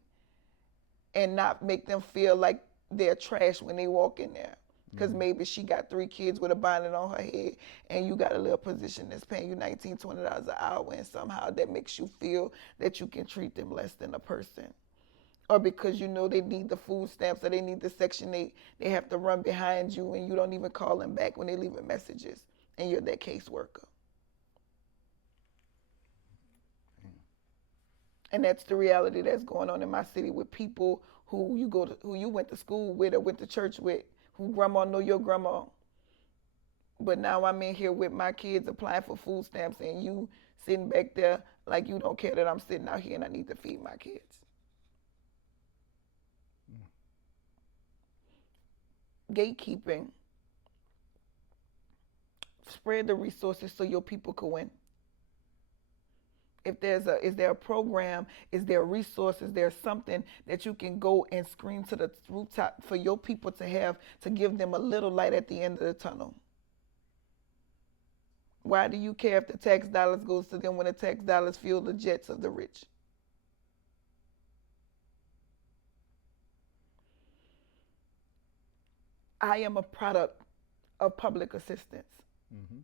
and not make them feel like they're trash when they walk in there. Because maybe she got 3 kids with a bonnet on her head and you got a little position that's paying you $19, $20 an hour, and somehow that makes you feel that you can treat them less than a person. Or because you know they need the food stamps or they need the Section 8, they have to run behind you and you don't even call them back when they leave messages and you're that caseworker. And that's the reality that's going on in my city with people who you went to school with or went to church with, who grandma know your grandma. But now I'm in here with my kids applying for food stamps and you sitting back there like you don't care that I'm sitting out here and I need to feed my kids. Gatekeeping. Spread the resources so your people can win. If is there a program, is there a resource, is there something that you can go and scream to the rooftop for your people to have to give them a little light at the end of the tunnel? Why do you care if the tax dollars goes to them when the tax dollars fuel the jets of the rich? I am a product of public assistance. Mm-hmm.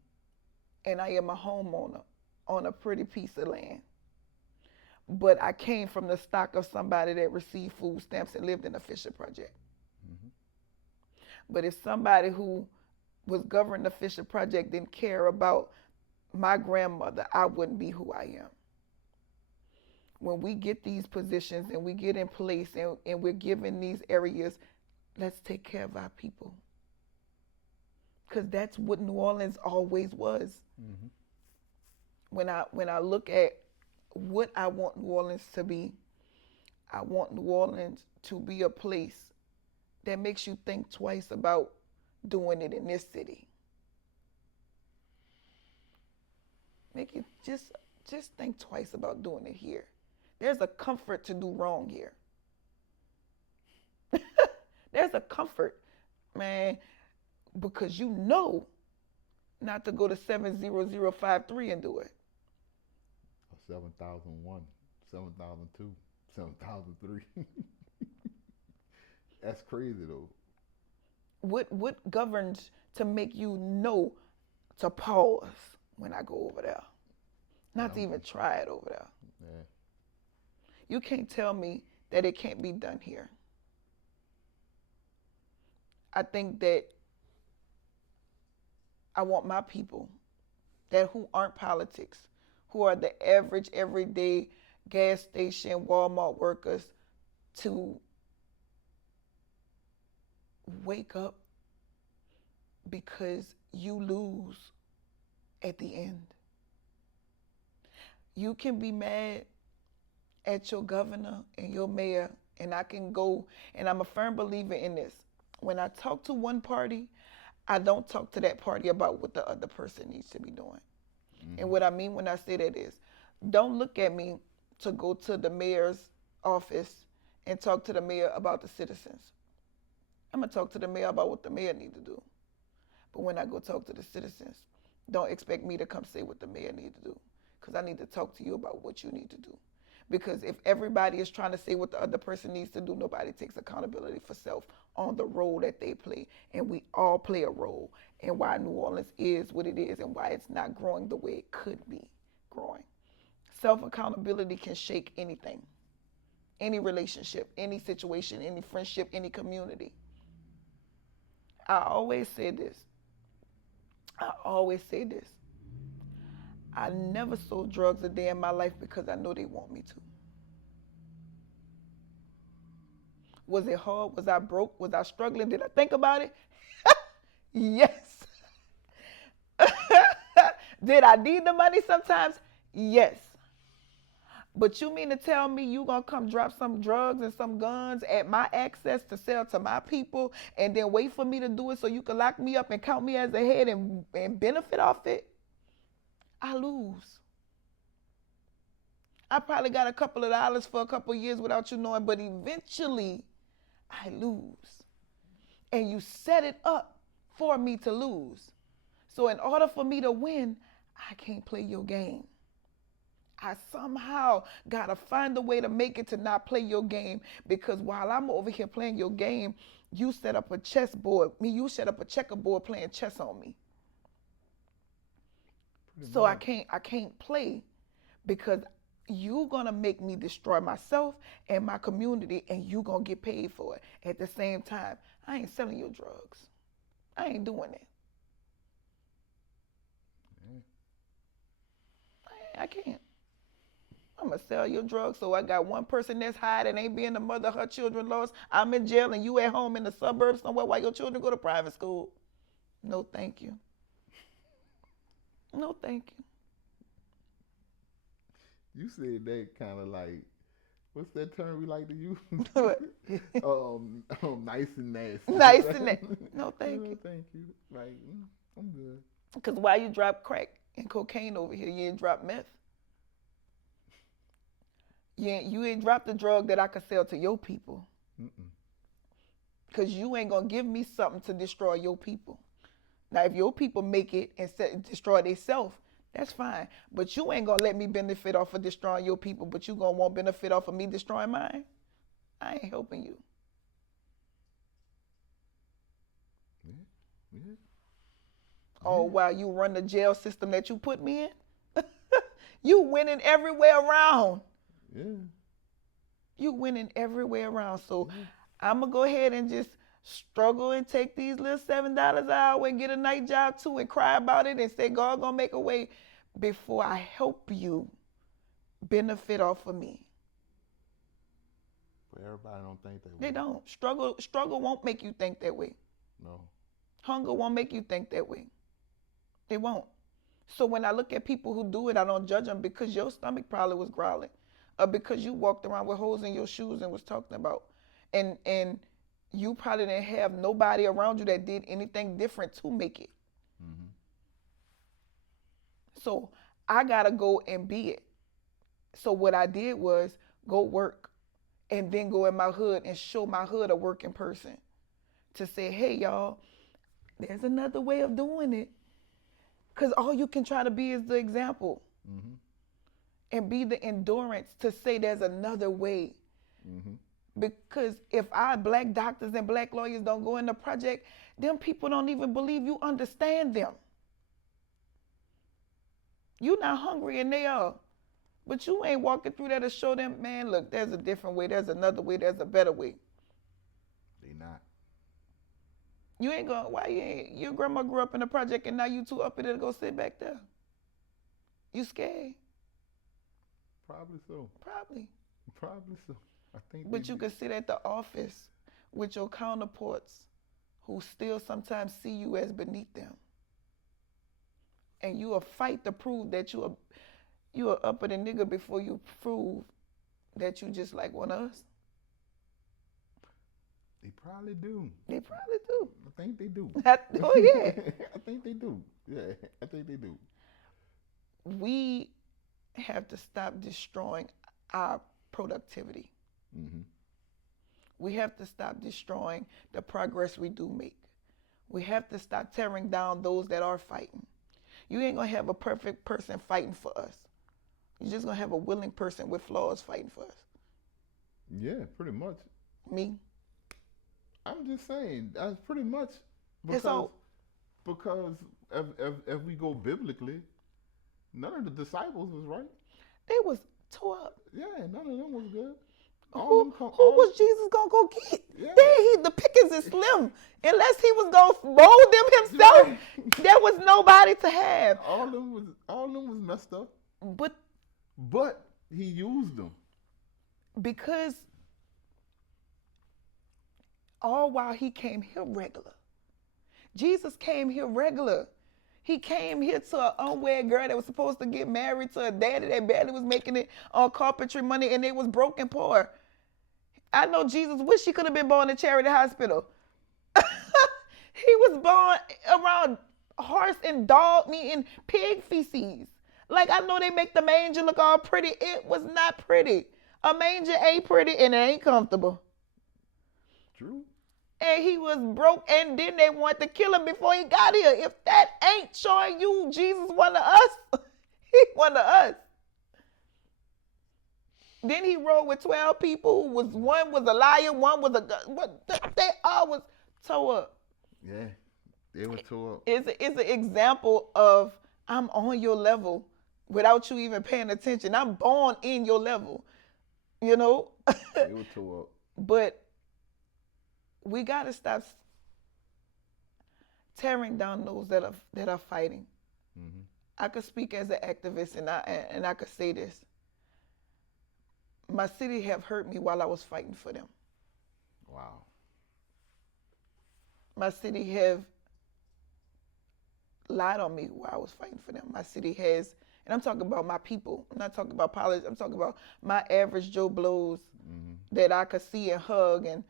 And I am a homeowner on a pretty piece of land. But I came from the stock of somebody that received food stamps and lived in a Fisher Project. Mm-hmm. But if somebody who was governing the Fisher Project didn't care about my grandmother, I wouldn't be who I am. When we get these positions and we get in place and we're given these areas, let's take care of our people. Because that's what New Orleans always was. Mm-hmm. When I look at what I want New Orleans to be, I want New Orleans to be a place that makes you think twice about doing it in this city. Make you just think twice about doing it here. There's a comfort to do wrong here. There's a comfort, man, because you know not to go to 70053 and do it. 7001, 7002, 7003. That's crazy though. What governs to make you know to pause when I go over there? Not to even try it over there. Yeah. You can't tell me that it can't be done here. I think that I want my people that who aren't politics, who are the average, everyday gas station, Walmart workers, to wake up, because you lose at the end. You can be mad at your governor and your mayor, and I can go, and I'm a firm believer in this. When I talk to one party, I don't talk to that party about what the other person needs to be doing. And what I mean when I say that is, don't look at me to go to the mayor's office and talk to the mayor about the citizens. I'm going to talk to the mayor about what the mayor needs to do. But when I go talk to the citizens, don't expect me to come say what the mayor needs to do, because I need to talk to you about what you need to do. Because if everybody is trying to say what the other person needs to do, nobody takes accountability for self on the role that they play. And we all play a role in why New Orleans is what it is and why it's not growing the way it could be growing. Self-accountability can shake anything, any relationship, any situation, any friendship, any community. I always say this. I never sold drugs a day in my life because I know they want me to. Was it hard? Was I broke? Was I struggling? Did I think about it? Yes. Did I need the money sometimes? Yes. But you mean to tell me you gonna come drop some drugs and some guns at my access to sell to my people and then wait for me to do it so you can lock me up and count me as a head and benefit off it? I lose. I probably got a couple of dollars for a couple of years without you knowing, but eventually I lose. And you set it up for me to lose. So in order for me to win, I can't play your game. I somehow gotta find a way to make it to not play your game, because while I'm over here playing your game, you set up a chessboard. You set up a checkerboard playing chess on me. So I can't play, because you gonna make me destroy myself and my community, and you gonna get paid for it. At the same time, I ain't selling your drugs. I ain't doing it. I can't. I'm gonna sell your drugs, so I got one person that's high that ain't being the mother her children lost. I'm in jail and you at home in the suburbs somewhere while your children go to private school. No, thank you. No, thank you. You said that kind of like, what's that term we like to use? What? Nice and nasty. Nice and nasty. No, thank you. Thank you. Like, I'm good. Because why you drop crack and cocaine over here, you ain't drop meth. You ain't dropped the drug that I could sell to your people. Because you ain't going to give me something to destroy your people. Now, if your people make it and destroy themselves, that's fine. But you ain't going to let me benefit off of destroying your people, but you going to want benefit off of me destroying mine? I ain't helping you. Yeah. Oh, while you run the jail system that you put me in? You winning everywhere around. Yeah. You winning everywhere around. So I'm going to go ahead and just struggle and take these little $7 an hour and get a night job too and cry about it and say God going to make a way before I help you benefit off of me. But everybody don't think that way. They don't. Struggle won't make you think that way. No. Hunger won't make you think that way. It won't. So when I look at people who do it, I don't judge them because your stomach probably was growling. Or because you walked around with holes in your shoes and was talking about. And you probably didn't have nobody around you that did anything different to make it. Mm-hmm. So I got to go and be it. So what I did was go work and then go in my hood and show my hood a working person to say, hey, y'all, there's another way of doing it. Because all you can try to be is the example. Mm-hmm. And be the endurance to say there's another way. Mm-hmm. Because if our black doctors and black lawyers don't go in the project, them people don't even believe you understand them. You're not hungry and they are. But you ain't walking through there to show them, man, look, there's a different way, there's another way, there's a better way. They not. You ain't going, why you ain't, your grandma grew up in a project and now you too uppity to go sit back there. You scared? Probably so. Probably. Probably so. I think. But you could sit at the office with your counterparts who still sometimes see you as beneath them. And you will fight to prove that you are uppity nigga before you prove that you just like one of us. They probably do. They probably do. I think they do. Oh yeah. I think they do. Yeah, I think they do. We have to stop destroying our productivity. Mm-hmm. We have to stop destroying the progress we do make. We have to stop tearing down those that are fighting. You ain't gonna have a perfect person fighting for us. You're just gonna have a willing person with flaws fighting for us. Yeah, pretty much. Me. I'm just saying that's pretty much because if we go biblically, none of the disciples was right. They was tore up. Yeah, none of them was good. Who was Jesus gonna go get? Yeah. The pickings is slim. Unless he was gonna mold them himself, there was nobody to have. All of them was messed up. But he used them. Because all while he came here regular. Jesus came here regular. He came here to an unwed girl that was supposed to get married to a daddy that barely was making it on carpentry money and they was broke and poor. I know Jesus wish he could have been born in Charity Hospital. He was born around horse and dog meat and pig feces. Like, I know they make the manger look all pretty. It was not pretty. A manger ain't pretty and it ain't comfortable. True. And he was broke, and then they wanted to kill him before he got here. If that ain't showing you Jesus one of us, he one of us. Then he rode with 12 people. One was a liar, one was they all was tore up. Yeah, they were tore up. It's an example of I'm on your level without you even paying attention. I'm born in your level, you know? They were tore up. But we got to stop tearing down those that are fighting. Mm-hmm. I could speak as an activist, and I could say this. My city have hurt me while I was fighting for them. Wow. My city have lied on me while I was fighting for them. My city has, and I'm talking about my people. I'm not talking about politics. I'm talking about my average Joe Blows that I could see and hug and,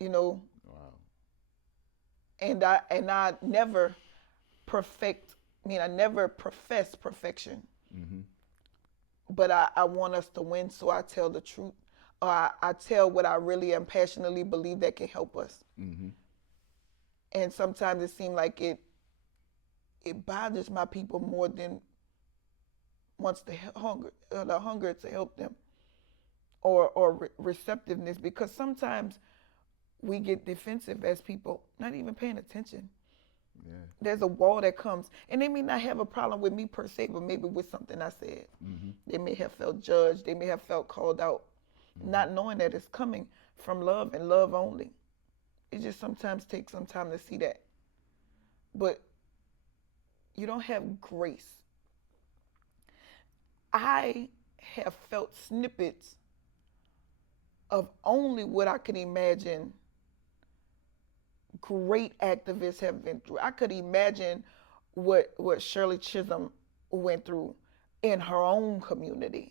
you know. Wow. And I never I never profess perfection. Mm-hmm. But I want us to win, so I tell the truth. Or I tell what I really and passionately believe that can help us. Mm-hmm. And sometimes it seems like it bothers my people more than wants the hunger to help them or receptiveness, because sometimes we get defensive as people, not even paying attention. Yeah. There's a wall that comes, and they may not have a problem with me per se, but maybe with something I said. Mm-hmm. They may have felt judged. They may have felt called out, not knowing that it's coming from love and love only. It just sometimes takes some time to see that. But you don't have grace. I have felt snippets of only what I can imagine great activists have been through. I could imagine what Shirley Chisholm went through in her own community.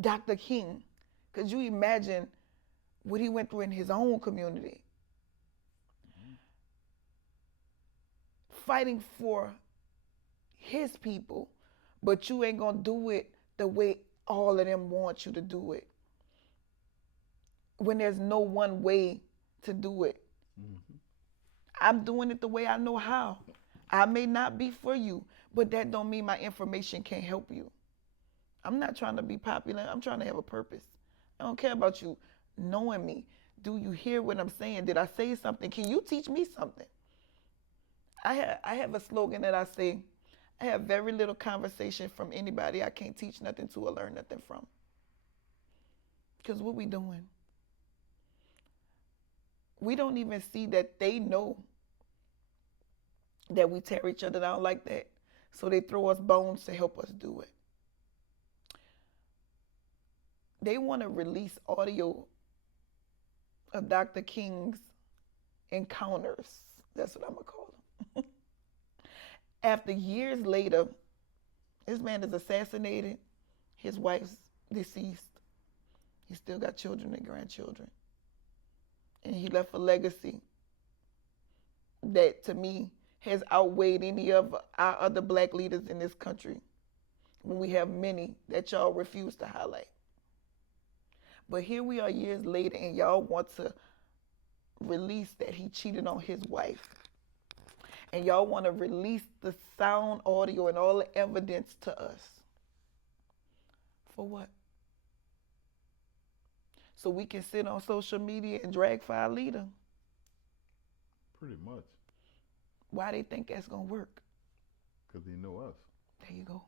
Dr. King, could you imagine what he went through in his own community? Fighting for his people, but you ain't gonna do it the way all of them want you to do it. When there's no one way to do it. Mm-hmm. I'm doing it the way I know how. I may not be for you, but that don't mean my information can't help you. I'm not trying to be popular. I'm trying to have a purpose. I don't care about you knowing me. Do you hear what I'm saying? Did I say something? Can you teach me something? I have a slogan that I say, I have very little conversation from anybody I can't teach nothing to or learn nothing from. Because what we doing? We don't even see that they know that we tear each other down like that. So they throw us bones to help us do it. They want to release audio of Dr. King's encounters. That's what I'm going to call them. After years later, this man is assassinated. His wife's deceased. He still got children and grandchildren. And he left a legacy that, to me, has outweighed any of our other black leaders in this country, when we have many that y'all refuse to highlight. But here we are years later, and y'all want to release that he cheated on his wife. And y'all want to release the sound, audio, and all the evidence to us. For what? So we can sit on social media and drag for our leader. Pretty much. Why they think that's going to work? Because they know us. There you go.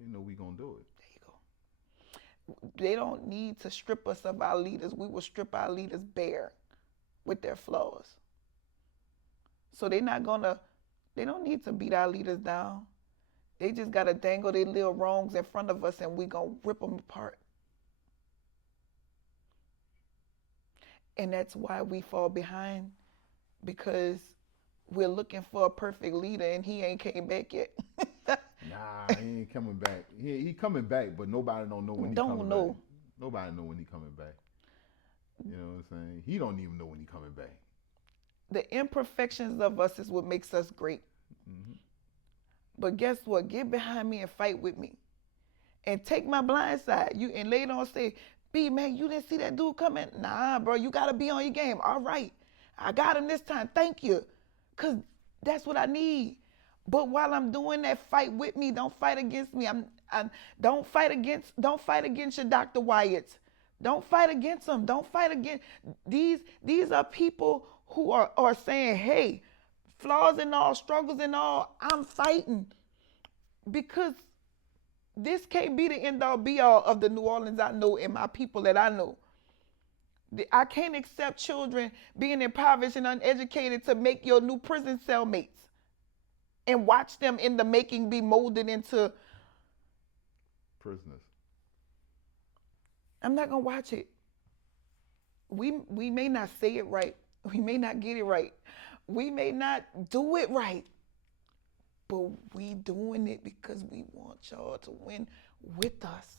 They know we going to do it. There you go. They don't need to strip us of our leaders. We will strip our leaders bare with their flaws. So they don't need to beat our leaders down. They just got to dangle their little wrongs in front of us, and we going to rip them apart. And that's why we fall behind, because we're looking for a perfect leader, and he ain't came back yet. Nah, he ain't coming back. He coming back, but nobody don't know when he coming back. Nobody know when he coming back. You know what I'm saying? He don't even know when he coming back. The imperfections of us is what makes us great. Mm-hmm. But guess what? Get behind me and fight with me. And take my blind side. And later on say, B, man, you didn't see that dude coming? Nah, bro, you got to be on your game. All right. I got him this time. Thank you. Because that's what I need. But while I'm doing that, fight with me. Don't fight against me. Don't fight against your Dr. Wyatts. Don't fight against them. Don't fight against these are people who are saying, hey, flaws and all, struggles and all, I'm fighting. Because this can't be the end all be all of the New Orleans I know and my people that I know. I can't accept children being impoverished and uneducated to make your new prison cellmates and watch them in the making be molded into prisoners. I'm not going to watch it. We may not say it right. We may not get it right. We may not do it right. But we doing it because we want y'all to win with us.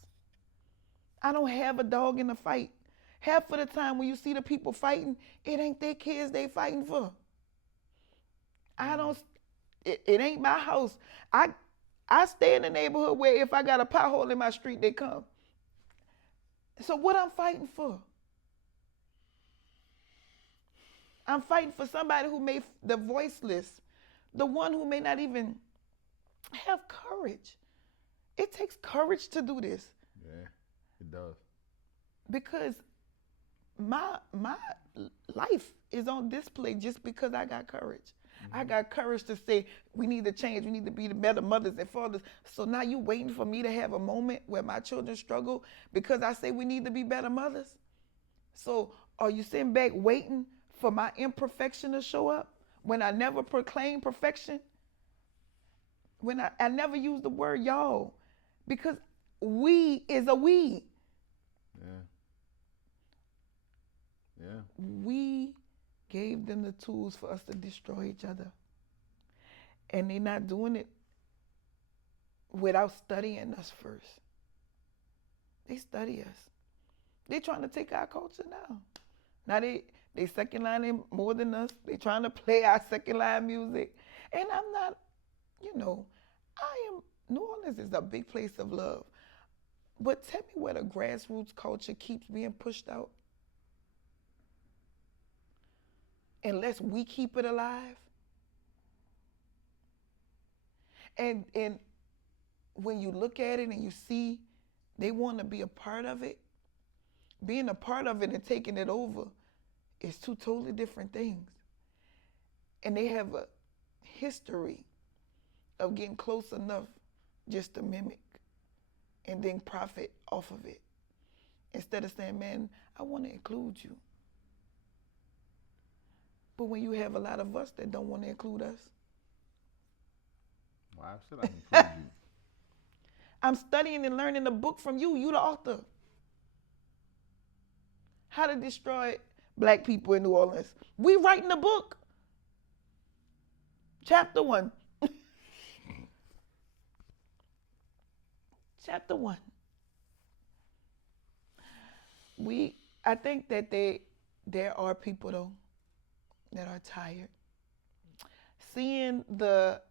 I don't have a dog in the fight. Half of the time when you see the people fighting, it ain't their kids they fighting for. It ain't my house. I stay in the neighborhood where if I got a pothole in my street, they come. So what I'm fighting for? I'm fighting for somebody who made the voiceless, the one who may not even have courage. It takes courage to do this. Yeah, it does. Because my life is on display just because I got courage. Mm-hmm. I got courage to say we need to change. We need to be the better mothers and fathers. So now you waiting for me to have a moment where my children struggle because I say we need to be better mothers? So are you sitting back waiting for my imperfection to show up when I never proclaim perfection? When I never use the word y'all, because we is a we. Yeah. We gave them the tools for us to destroy each other. And they're not doing it without studying us first. They study us. They're trying to take our culture now. Now they second line more than us. They trying to play our second line music. And I'm not, New Orleans is a big place of love. But tell me where the grassroots culture keeps being pushed out. Unless we keep it alive. And when you look at it and you see they want to be a part of it, being a part of it and taking it over is two totally different things. And they have a history of getting close enough just to mimic and then profit off of it. Instead of saying, man, I want to include you. But when you have a lot of us that don't want to include us, Why should I include you? I'm studying and learning the book from you. You the author. How to destroy black people in New Orleans. We writing the book. Chapter 1. Chapter 1. I think that there are people though that are tired. Seeing the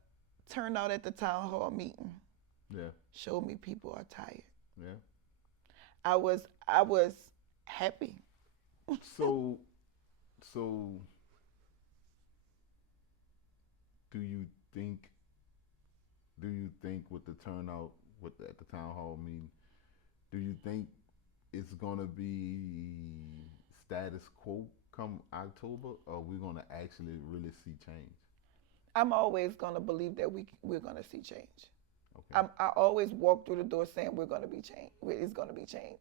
turnout at the town hall meeting showed me people are tired. Yeah. I was happy. So do you think with the turnout at the town hall meeting, do you think it's gonna be status quo come October, or we're gonna actually really see change? I'm always gonna believe that we're gonna see change. Okay. I always walk through the door saying we're gonna be change. It's gonna be change.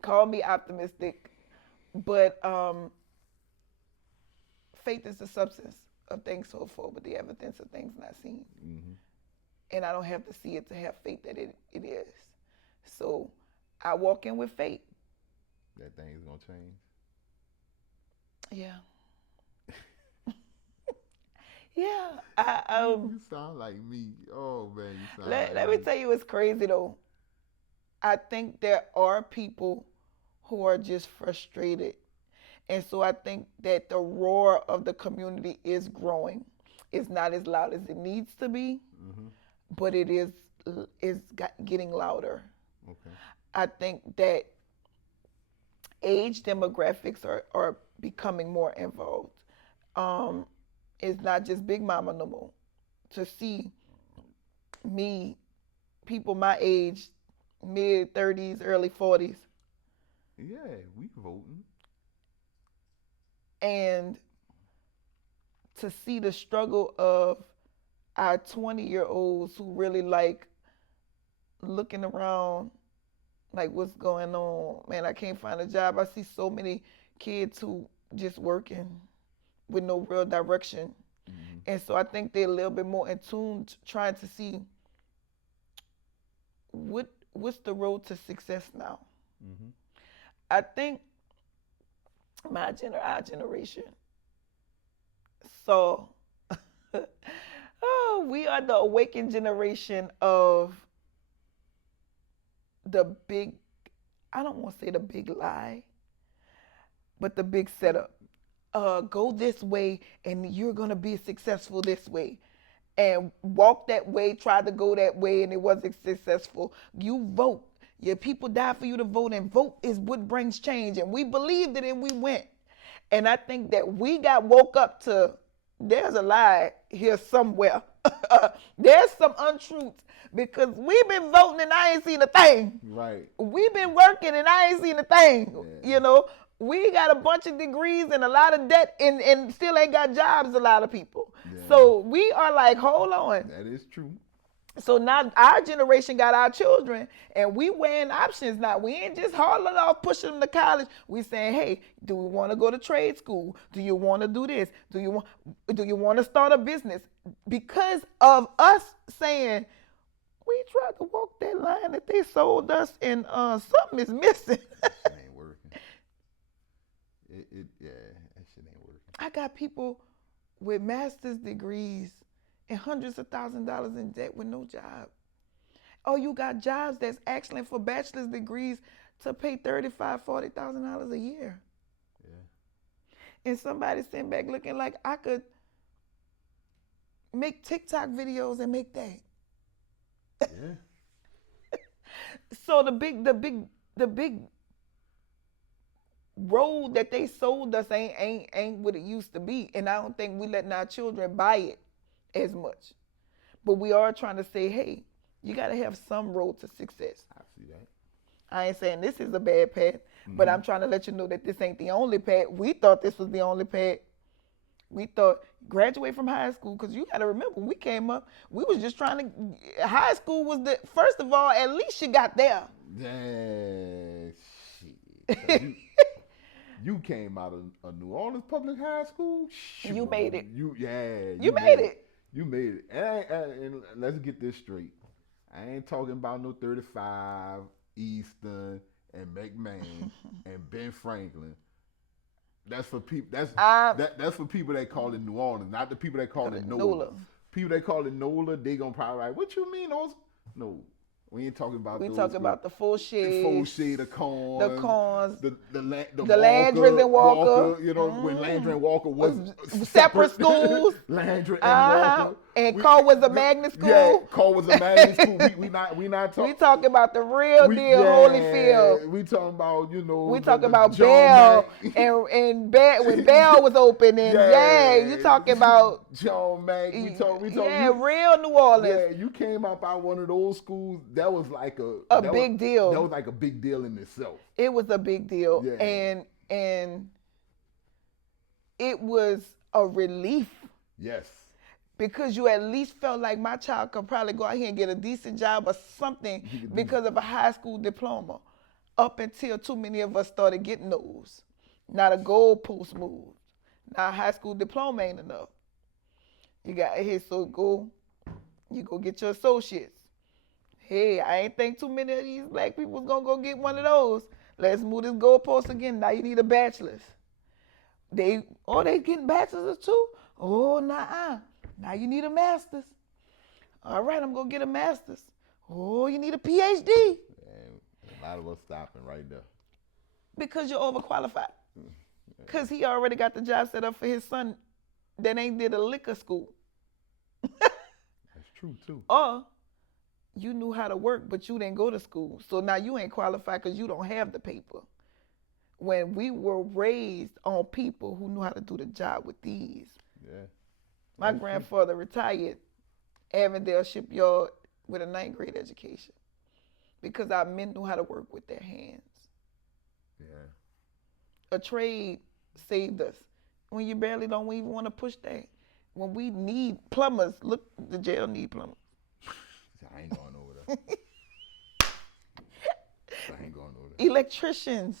Call me optimistic, but faith is the substance of things hoped for, but the evidence of things not seen. Mm-hmm. And I don't have to see it to have faith that it is. So I walk in with faith. That thing's gonna change. Yeah. Yeah. You sound like me. Oh man, you sound like let me tell you, it's crazy though. I think there are people who are just frustrated. And so I think that the roar of the community is growing. It's not as loud as it needs to be, but it is getting louder. Okay. I think that age demographics are becoming more involved. It's not just Big Mama no more. To see me, people my age, mid-30s, early 40s. Yeah, we voting. And to see the struggle of our 20-year-olds who really like looking around like what's going on. Man, I can't find a job. I see so many kids who just working with no real direction. Mm-hmm. And so I think they're a little bit more in tune trying to see what's the road to success now. Mm-hmm. I think our generation saw we are the awakened generation of the big, I don't want to say the big lie, but the big setup. Go this way and you're going to be successful this way. And walk that way, try to go that way, and it wasn't successful. You vote. Your people die for you to vote, and vote is what brings change. And we believed it and we went. And I think that we got woke up to, there's a lie here somewhere. There's some untruths because we've been voting and I ain't seen a thing. Right. We've been working and I ain't seen a thing. Yeah. You know, we got a bunch of degrees and a lot of debt and still ain't got jobs, a lot of people. Yeah. So we are like, hold on. That is true. So now our generation got our children and we weighing options now. We ain't just hauling off, pushing them to college. We saying, hey, do we want to go to trade school? Do you want to do this? Do you want to start a business? Because of us saying, we tried to walk that line that they sold us and something is missing. That shit ain't working. That shit ain't working. I got people with master's degrees and hundreds of thousands of dollars in debt with no job. Oh, you got jobs that's actually for bachelor's degrees to pay $35,000, $40,000 a year. Yeah. And somebody sitting back looking like I could make TikTok videos and make that. Yeah. So the big road that they sold us ain't what it used to be, and I don't think we letting our children buy it as much. But we are trying to say, hey, you got to have some road to success. I see that. I ain't saying this is a bad path, but I'm trying to let you know that this ain't the only path. We thought this was the only path. We thought graduate from high school, because you got to remember, when we came up, we was just trying to, high school was the, first of all, at least you got there. Yeah, shit. You came out of a New Orleans public high school. Shoot, You made it. You You made it. You made it. And let's get this straight. I ain't talking about no 35, Easton, and McMahon and Ben Franklin. That's for people. That's for people that call it New Orleans, not the people that call it NOLA. People that call it NOLA, they gonna probably like, what you mean those? No, we ain't talking about. We those talking about the full shade, the corns, the Landrys and Walker. You know, when Landry and Walker was separate schools. Landry and Walker. And Cole was a magnet school. Yeah, Cole was a magnet school. We not talking. We talking about the real deal, Holyfield. We talking about, you know. We talking about Bell and Bell when Bell was open and you talking about John Mack. We talk. Real New Orleans. Yeah, you came up out one of those schools. That was like a big deal. That was like a big deal in itself. It was a big deal, yeah. and it was a relief. Yes. Because you at least felt like my child could probably go out here and get a decent job or something because of a high school diploma. Up until too many of us started getting those. Not a goalpost move. Now a high school diploma ain't enough. You got here, so you go get your associates. Hey, I ain't think too many of these black people was gonna go get one of those. Let's move this goalpost again. Now you need a bachelor's. They getting bachelor's too? Oh, nah. Now you need a master's. All right, I'm going to get a master's. Oh, you need a PhD. Man, a lot of us stopping right there. Because you're overqualified. Because he already got the job set up for his son that ain't did a liquor school. That's true, too. Or you knew how to work, but you didn't go to school. So now you ain't qualified because you don't have the paper. When we were raised on people who knew how to do the job with these. Yeah. My grandfather retired Avondale Shipyard with a 9th grade education because our men knew how to work with their hands. Yeah. A trade saved us. When you barely don't even want to push that. When we need plumbers, look, the jail need plumbers. I ain't going over there. I ain't going over there. Electricians.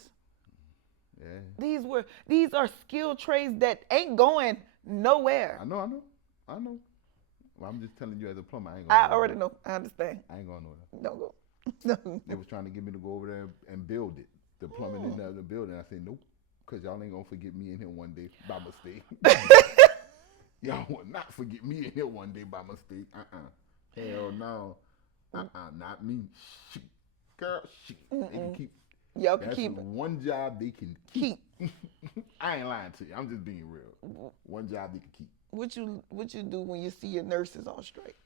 Yeah. These are skilled trades that ain't going nowhere. I know. Well, I'm just telling you as a plumber, I ain't going I already know. I understand. I ain't going nowhere. Don't go. They was trying to get me to go over there and build it. The plumbing in the building. I said, nope, because y'all ain't going to forget me in here one day by mistake. Y'all will not forget me in here one day by mistake. Hell no. Not me. Shit. Girl, shit. They can keep. Y'all can keep one job they can keep. I ain't lying to you. I'm just being real. One job they can keep. What you do when you see your nurses on strike?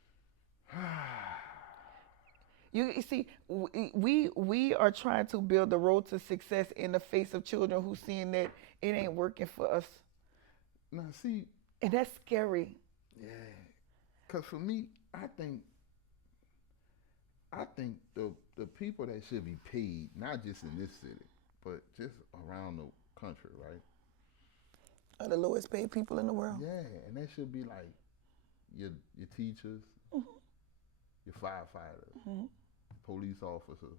You see, we are trying to build the road to success in the face of children who seeing that it ain't working for us. Now see, and that's scary. Yeah, cause for me, I think the people that should be paid, not just in this city, but just around the country, right? Are the lowest paid people in the world. Yeah, and that should be like your teachers, your firefighters, police officers,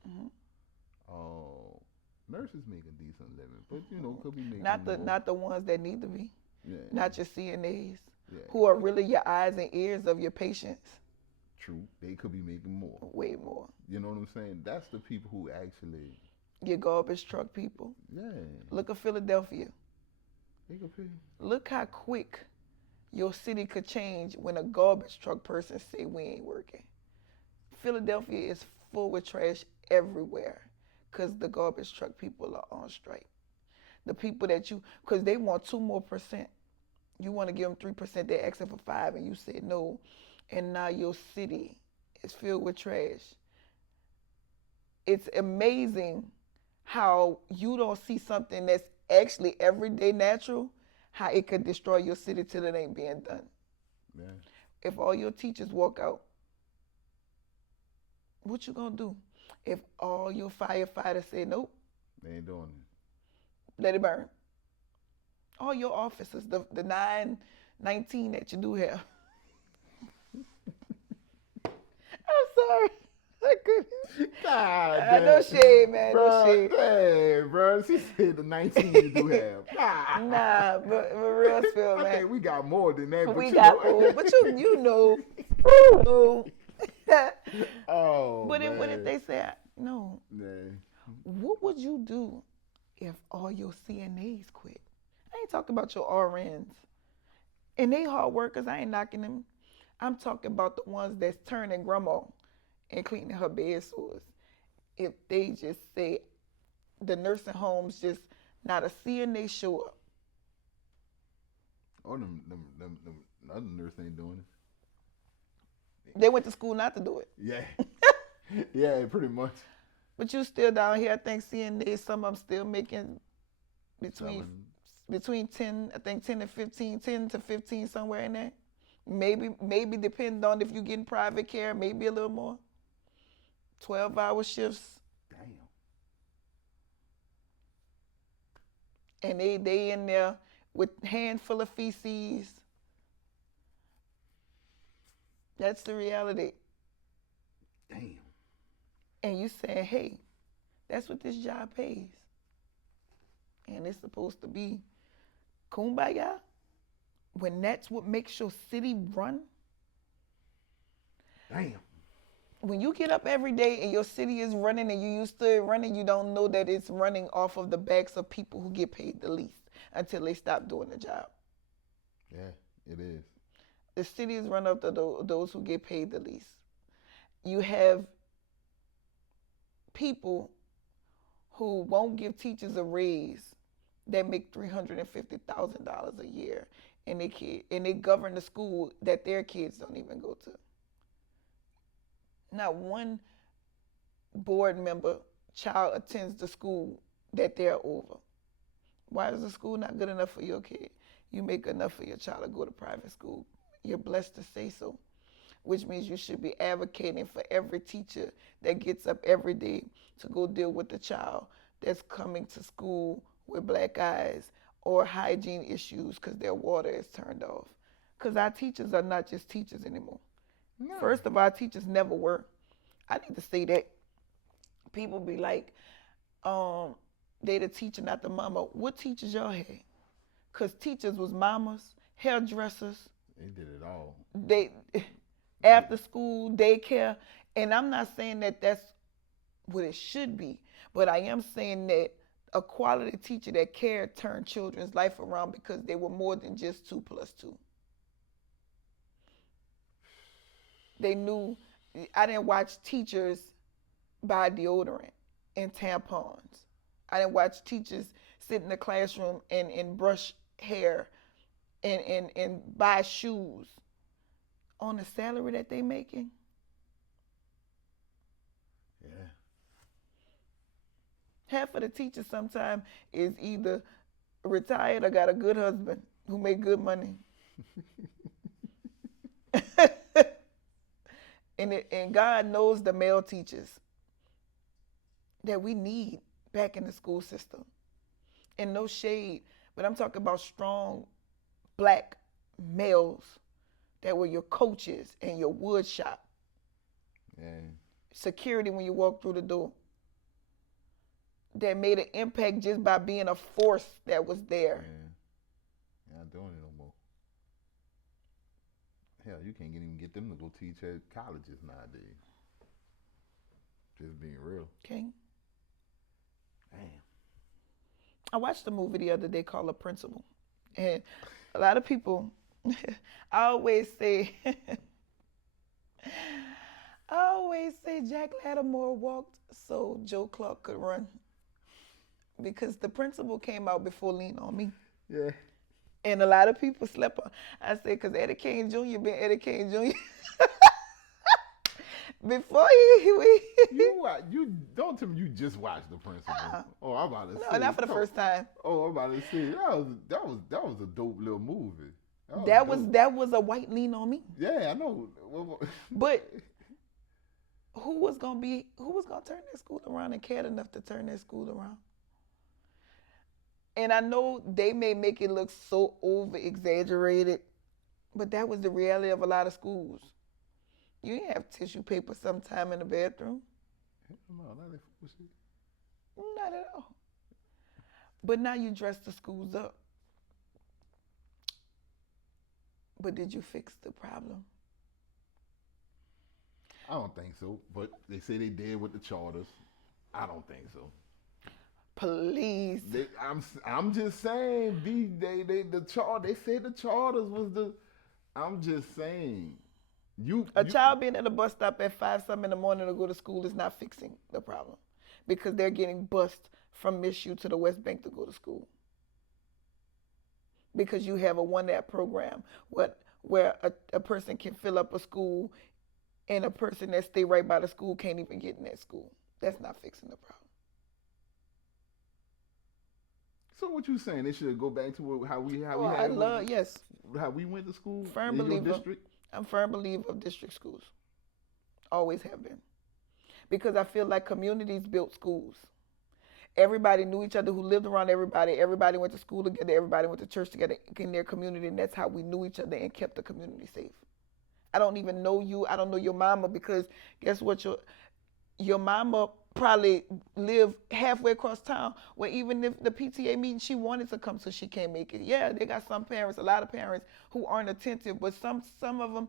nurses make a decent living, but could be making not the ones that need to be. Yeah. Not your CNAs, who are really your eyes and ears of your patients. True, they could be making more. Way more. You know what I'm saying? That's the people who actually. Your garbage truck people. Yeah. Look at Philadelphia. They could pay. Look how quick your city could change when a garbage truck person say we ain't working. Philadelphia is full with trash everywhere because the garbage truck people are on strike. The people because they want 2% more. You want to give them 3%, they're asking for 5%, and you said no. And now your city is filled with trash. It's amazing how you don't see something that's actually everyday natural, how it could destroy your city till it ain't being done. Yeah. If all your teachers walk out, what you gonna do? If all your firefighters say nope, they ain't doing it. Let it burn. All your officers, the 919 that you do have. I'm sorry. I goodness. God No shade, man. No shade. Hey, bro. She said the 19 you do have. Nah, but real spill, I man. think we got more than that. But We you got know. more, but you know. Oh, But man. what if they say no? Yeah. What would you do if all your CNAs quit? I ain't talking about your RNs. And they hard workers, I ain't knocking them. I'm talking about the ones that's turning grandma and cleaning her bed sores. If they just say the nursing homes just not a CNA show up. Oh, them other nurse ain't doing it. They went to school not to do it. Yeah. Yeah, pretty much. But you still down here, I think CNA, some of them still making between 10, I think 10 and 15, 10 to 15, somewhere in there. Maybe depending on if you're getting private care, maybe a little more. 12-hour shifts. Damn. And they in there with handful of feces. That's the reality. Damn. And you saying, hey, that's what this job pays. And it's supposed to be kumbaya? When that's what makes your city run? Damn. When you get up every day and your city is running and you used to it running, you don't know that it's running off of the backs of people who get paid the least until they stop doing the job. Yeah, it is. The city is run up to those who get paid the least. You have people who won't give teachers a raise that make $350,000 a year, and they govern the school that their kids don't even go to. Not one board member child attends the school that they're over. Why is the school not good enough for your kid? You make enough for your child to go to private school. You're blessed to say so, which means you should be advocating for every teacher that gets up every day to go deal with the child that's coming to school with black eyes or hygiene issues because their water is turned off. Because our teachers are not just teachers anymore. No. First of all, teachers never were. I need to say that. People be like, they the teacher, not the mama. What teachers y'all had? Because teachers was mamas, hairdressers. They did it all. They after school, daycare. And I'm not saying that that's what it should be, but I am saying that a quality teacher that cared turned children's life around because they were more than just 2 + 2. They knew. I didn't watch teachers buy deodorant and tampons. I didn't watch teachers sit in the classroom and brush hair and buy shoes on the salary that they making. Yeah. Half of the teachers sometimes is either retired or got a good husband who make good money. And God knows the male teachers that we need back in the school system. And no shade, but I'm talking about strong black males that were your coaches and your wood shop. Yeah. Security when you walk through the door. That made an impact just by being a force that was there. Yeah. Not doing it no more. Hell, you can't even get them to go teach at colleges nowadays. Just being real. Okay. Damn. I watched a movie the other day called The Principal. And a lot of people, I always say Jack Lattimore walked so Joe Clark could run. Because The Principal came out before Lean on Me. Yeah. And a lot of people slept on. I said, because Eddie Kane Jr. been Eddie Kane Jr. Before you don't tell me you just watched The Principal. Oh, I'm about to say. No, not for the first time. Oh, I'm about to say that was a dope little movie. That was a white Lean on Me. Yeah, I know. But who was gonna turn that school around and cared enough to turn that school around? And I know they may make it look so over exaggerated, but that was the reality of a lot of schools. You didn't have tissue paper sometime in the bathroom. No, not that fool shit. Not at all. But now you dress the schools up. But did you fix the problem? I don't think so. But they say they did with the charters. I don't think so. Please. I'm just saying. They say the charters was the. I'm just saying. A child being at a bus stop at 5 something in the morning to go to school is not fixing the problem, because they're getting bused from Miss U to the West Bank to go to school. Because you have a one-app program where a person can fill up a school, and a person that stay right by the school can't even get in that school. That's not fixing the problem. So what you saying? They should go back to how we Yes. How we went to school Firm in believer. your district? I'm a firm believer of district schools. Always have been. Because I feel like communities built schools. Everybody knew each other who lived around everybody. Everybody went to school together. Everybody went to church together in their community. And that's how we knew each other and kept the community safe. I don't even know you. I don't know your mama, because guess what? Your mama probably lived halfway across town, where even if the PTA meeting she wanted to come to, she can't make it. Yeah, they got some parents, a lot of parents who aren't attentive, but some of them,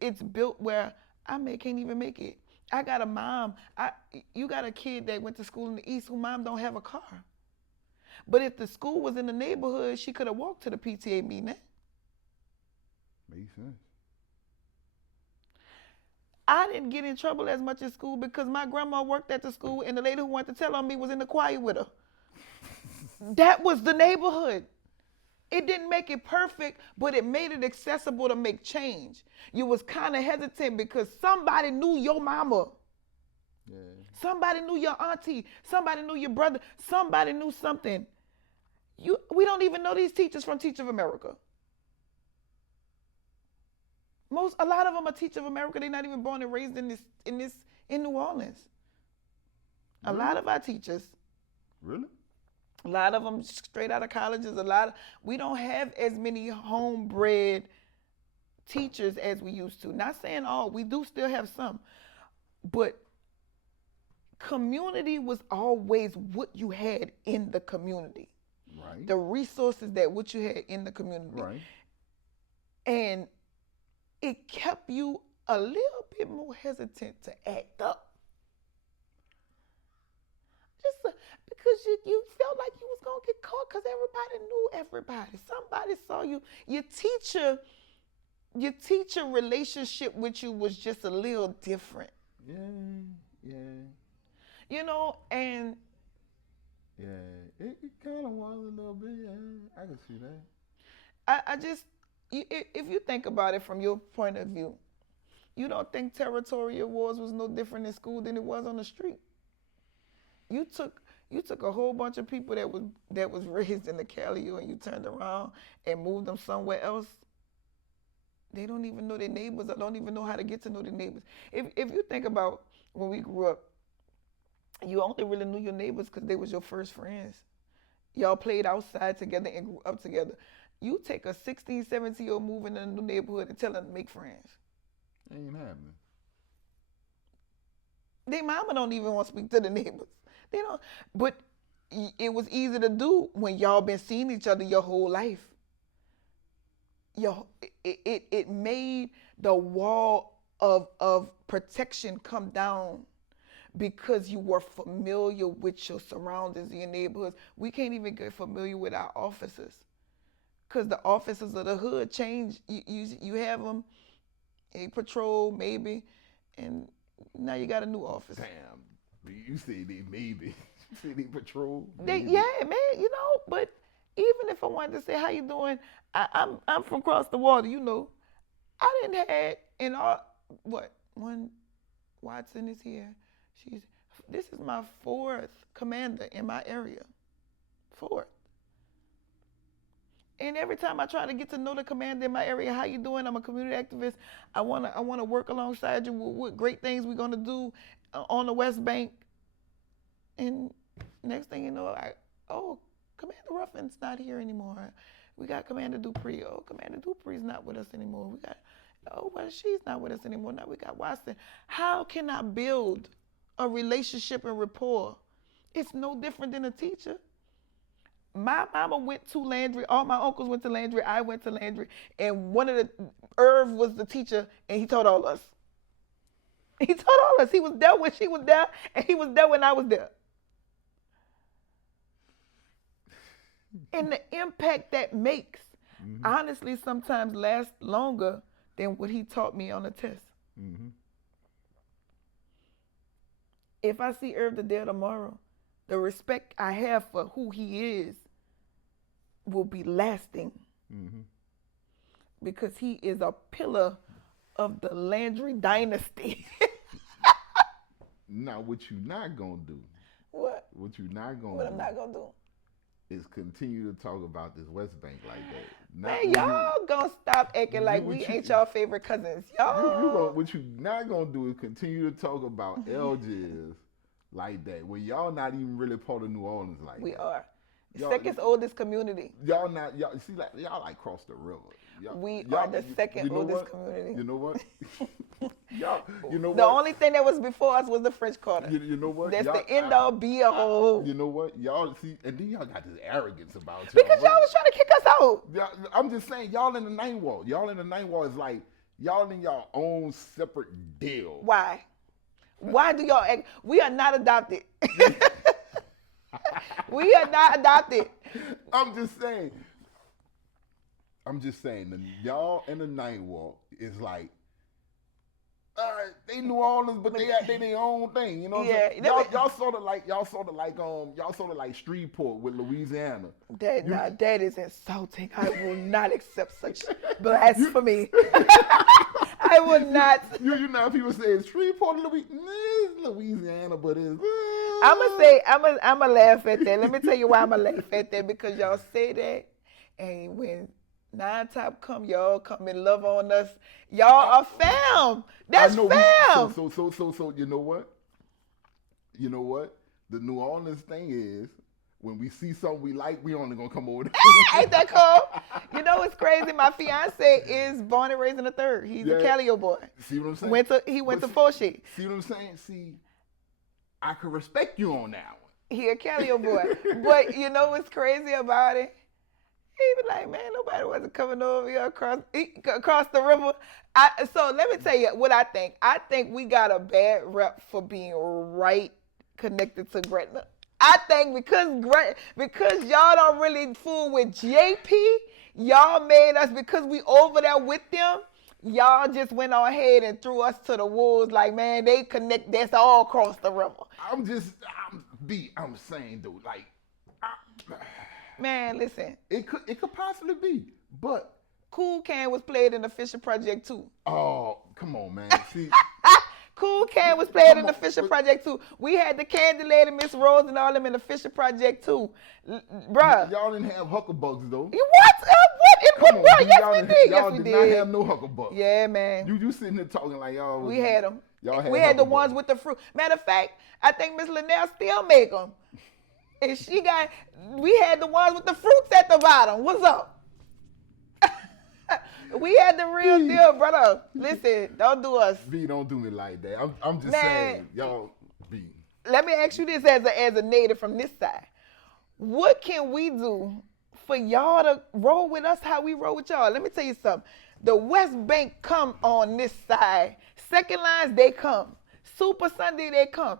it's built where can't even make it. I got a mom. You got a kid that went to school in the East who mom don't have a car. But if the school was in the neighborhood, she could have walked to the PTA meeting. Makes sense. I didn't get in trouble as much at school because my grandma worked at the school, and the lady who wanted to tell on me was in the choir with her. That was the neighborhood. It didn't make it perfect, but it made it accessible to make change. You was kind of hesitant because somebody knew your mama. Yeah. Somebody knew your auntie. Somebody knew your brother. Somebody knew something. We don't even know these teachers from Teach of America. A lot of them are Teach of America. They're not even born and raised in New Orleans. A lot of our teachers. Really? A lot of them straight out of colleges. We don't have as many homebred teachers as we used to. Not saying all, we do still have some. But community was always what you had in the community. Right. The resources that what you had in the community. Right. And it kept you a little bit more hesitant to act up. Just because you felt like you was going to get caught because everybody knew everybody. Somebody saw you. Your teacher relationship with you was just a little different. Yeah. You know, and yeah, it kind of was a little bit. Yeah, I can see that. I just, if you think about it from your point of view, you don't think territorial wars was no different in school than it was on the street. You took a whole bunch of people that was raised in the Calio, and you turned around and moved them somewhere else. They don't even know their neighbors, or don't even know how to get to know their neighbors. If you think about when we grew up, you only really knew your neighbors because they was your first friends. Y'all played outside together and grew up together. You take a 16, 17-year-old moving in a new neighborhood and tell them to make friends. Ain't happening. Their mama don't even want to speak to the neighbors. They don't. But it was easy to do when y'all been seeing each other your whole life. It made the wall of protection come down because you were familiar with your surroundings, your neighborhoods. We can't even get familiar with our officers because the officers of the hood change. You have them, a patrol maybe, and now you got a new officer. Damn, you say they maybe. You say they patrol. Yeah, man, you know, but even if I wanted to say, how you doing? I'm from across the water, you know. I didn't have in all, one Watson is here. This is my 4th commander in my area. 4th. And every time I try to get to know the commander in my area, how you doing? I'm a community activist. I wanna work alongside you with what great things we're gonna do on the West Bank. And next thing you know, Commander Ruffin's not here anymore. We got Commander Dupree. Oh, Commander Dupree's not with us anymore. She's not with us anymore. Now we got Watson. How can I build a relationship and rapport. It's no different than a teacher. My mama went to Landry. All my uncles went to Landry. I went to Landry. And one of the, Irv was the teacher, and he taught all us. He taught all us. He was there when she was there, and he was there when I was there. And the impact that makes, honestly, sometimes lasts longer than what he taught me on a test. If I see Irv today or tomorrow, the respect I have for who he is will be lasting. Because he is a pillar of the Landry dynasty. Now, what you not gonna do? What? What you not gonna What do? I'm not gonna do? Is continue to talk about this West Bank like that. Man, y'all gonna stop acting like we ain't y'all favorite cousins. Y'all. What you not gonna do is continue to talk about Elgin like that when y'all not even really part of New Orleans like We that. are. Y'all- Second oldest community. Y'all see like y'all like cross the river. We are the second oldest community. You know what? Y'all, you know The what? only thing that was before us was the French Quarter. You know what? That's Y'all- the end all be all. You know what? Y'all see, and then y'all got this arrogance about y'all. Because y'all was trying to kick us out. I'm just saying, y'all in the ninth wall. Y'all in the ninth wall is like y'all in your own separate deal. Why? Why do y'all act? We are not adopted. We are not adopted. I'm just saying, that y'all in the ninth wall is like, they New Orleans, but they their own thing. You know what I'm saying? Y'all sort of like Shreveport with Louisiana. That is insulting. I will not accept such blasphemy. I will not. You know, people say Shreveport, Louisiana, but it's. I'ma laugh at that. Let me tell you why I'ma laugh at that, because y'all say that, and when Nine Top come, y'all come and love on us. Y'all are fam. That's fam. So you know what? You know what? The New Orleans thing is, when we see something we like, we only gonna come over there. Ain't that cool? You know what's crazy? My fiance is born and raised in the third. He's a Calio boy. See what I'm saying? He went to Porch. See what I'm saying? See, I can respect you on that one. He a Calio boy. But you know what's crazy about it? He be like, man, nobody wasn't coming over here across the river. So let me tell you what I think. I think we got a bad rep for being right connected to Gretna. I think because y'all don't really fool with JP, y'all made us, because we over there with them, y'all just went on ahead and threw us to the wolves like, man, they connect, that's all across the river. I'm saying though, like, man, listen. It could possibly be, but Cool Can was played in the Fisher Project too. Oh, come on, man. See, Cool Can was played in the Fisher Project too. We had the Candy Lady, Miss Rose, and all them in the Fisher Project too, bruh. Y'all didn't have huckabucks though. What? Come on, Yes, we did. Y'all did not have no huckabucks. Yeah, man. You sitting there talking like y'all. We had them. We had the ones with the fruit. Matter of fact, I think Miss Linnell still make them. And we had the ones with the fruits at the bottom. What's up? We had the real deal, brother. Listen, don't do us. B, don't do me like that. I'm just saying, y'all, B. Let me ask you this as a native from this side. What can we do for y'all to roll with us how we roll with y'all? Let me tell you something. The West Bank come on this side. Second lines, they come. Super Sunday, they come.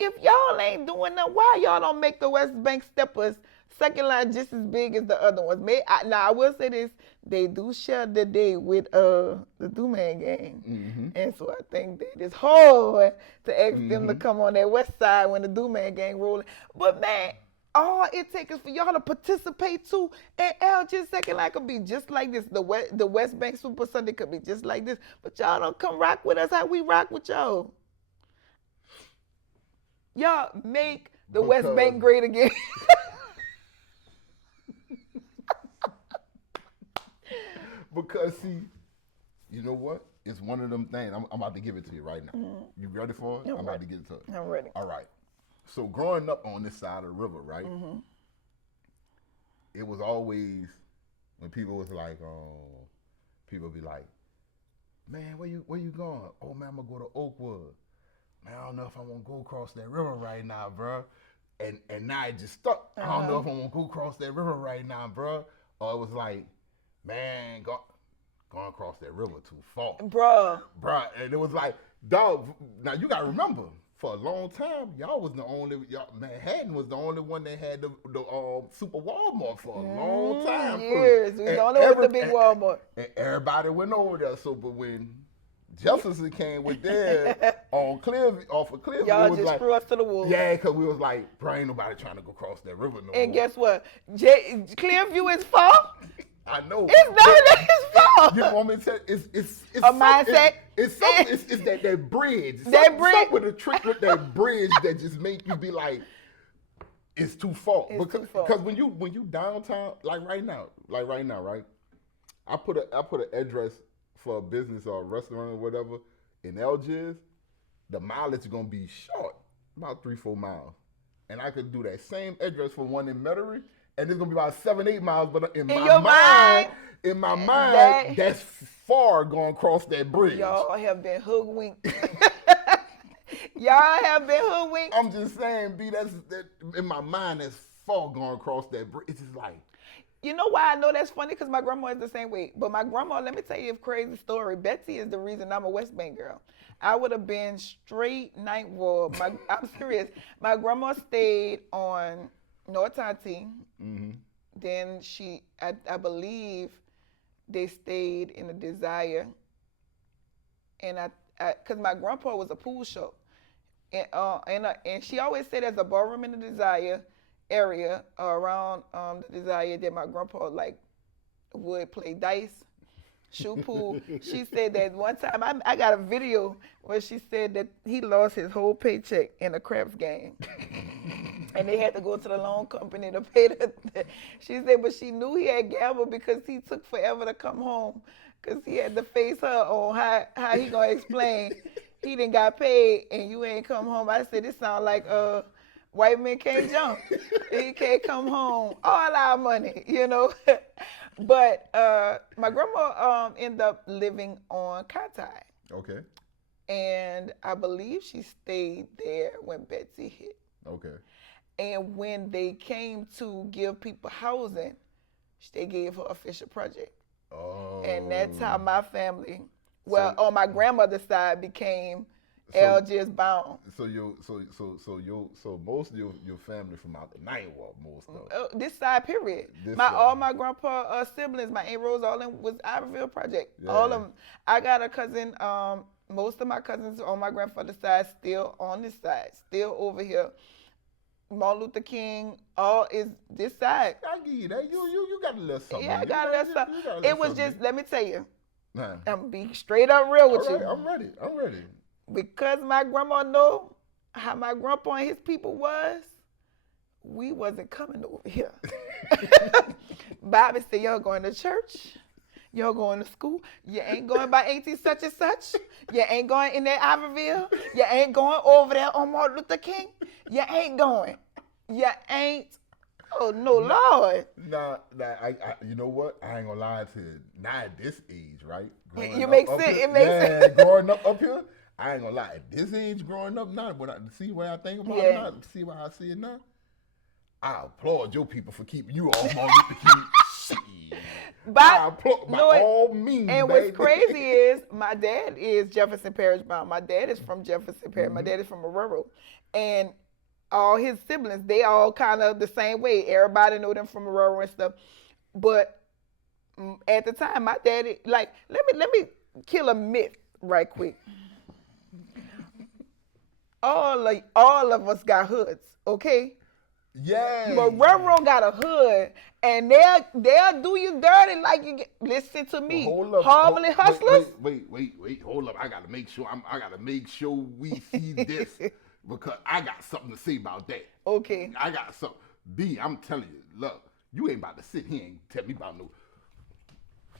If y'all ain't doing that, why y'all don't make the West Bank steppers second line just as big as the other ones? Now, I will say this. They do share the day with the Do-Man gang. Mm-hmm. And so I think that it's hard to ask them to come on that west side when the Do-Man gang rolling. But, man, all it takes is for y'all to participate, too. And LG's second line could be just like this. The West Bank Super Sunday could be just like this. But y'all don't come rock with us how we rock with y'all. Y'all make the West Bank great again. Because, see, you know what? It's one of them things. I'm about to give it to you right now. Mm-hmm. You ready for it? I'm about to give it to you. I'm ready. All right. So growing up on this side of the river, right? Mm-hmm. It was always, when people was like, people be like, man, where you going? Oh, man, I'm going to go to Oakwood. man, I don't know if I want to go across that river right now, bro. And now it just stuck. I don't know if I want to go across that river right now, bro. Or it was like, man, going across that river too far. Bruh. And it was like, dog, now you got to remember, for a long time, Manhattan was the only one that had the Super Walmart for a long time. Years. We was the only one with the big Walmart. And everybody went over there. So, but when Jefferson came with theirs off of Clearview, y'all just threw us to the wolves. Yeah, because we was like, bro, ain't nobody trying to go across that river no more. And guess what? Clearview is fault. I know. It's not his fault. You want me to tell you? It's a mindset. It's that bridge. That bridge. Something with a trick with that bridge that just make you be like, it's too far. Because when you downtown, like right now, right? I put an address for a business or a restaurant or whatever in Algiers, the mileage is gonna be short, about 3-4 miles. And I could do that same address for one in Metairie, and it's gonna be about 7-8 miles. But in my mind, that's far going across that bridge. Y'all have been hoodwinked. Y'all have been hoodwinked. I'm just saying, that in my mind, that's far going across that bridge. It's just like, you know why I know that's funny? Because my grandma is the same way. But my grandma, let me tell you a crazy story. Betsy is the reason I'm a West Bank girl. I would have been straight night ward. I'm serious. My grandma stayed on North Tati. Mm-hmm. Then I believe they stayed in the Desire. And because my grandpa was a pool show. And she always said there's a ballroom in the Desire area around the Desire that my grandpa would play dice, shoot pool. She said that one time I got a video where she said that he lost his whole paycheck in a craps game. And they had to go to the loan company to pay she said, but she knew he had gambled because he took forever to come home because he had to face her on how he gonna explain he didn't got paid and you ain't come home. I said, this sound like white men can't jump. He can't come home. All our money, But my grandma ended up living on Katai. Okay. And I believe she stayed there when Betsy hit. Okay. And when they came to give people housing, they gave her a Fisher project. Oh. And that's how my family, on my grandmother's side, became Algiers bound. So most of your family from out the Ninth Ward, most of this side, period. All my grandpa siblings, my Aunt Rose, all them was Iberville project. Yeah. All of them. I got a cousin. Most of my cousins on my grandfather's side still on this side, still over here. Martin Luther King, all is this side. I give you that. You got a little something. Yeah, I got a little something. It was just, let me tell you. I'm gonna be straight up real with you. I'm ready. Because my grandma know how my grandpa and his people was, we wasn't coming over here. Bobby said, y'all going to church? Y'all going to school? You ain't going by auntie such and such? You ain't going in that Iberville? You ain't going over there on Martin Luther King? You ain't going. You ain't. Oh, no, Lord. Nah, you know what? I ain't gonna lie to you. Not at this age, right? You make sense. It makes sense. Growing up here, I ain't gonna lie. At this age, growing up now, but see what I think about it now, see what I see it now, I applaud your people for keeping you off Martin Luther King. By all means. And baby. What's crazy is my dad is Jefferson Parish bound. My dad is from Jefferson Parish. Mm-hmm. My dad is from Aurora. And all his siblings, they all kind of the same way. Everybody know them from Aurora and stuff. But at the time, my daddy, let me kill a myth right quick. All of us got hoods, okay? Yeah. But railroad got a hood, and they'll do you dirty like you get. Listen to me, Harley hustlers. Wait, hold up. I gotta make sure we see this because I got something to say about that. Okay. I got something. B, I'm telling you, look, you ain't about to sit here and tell me about no.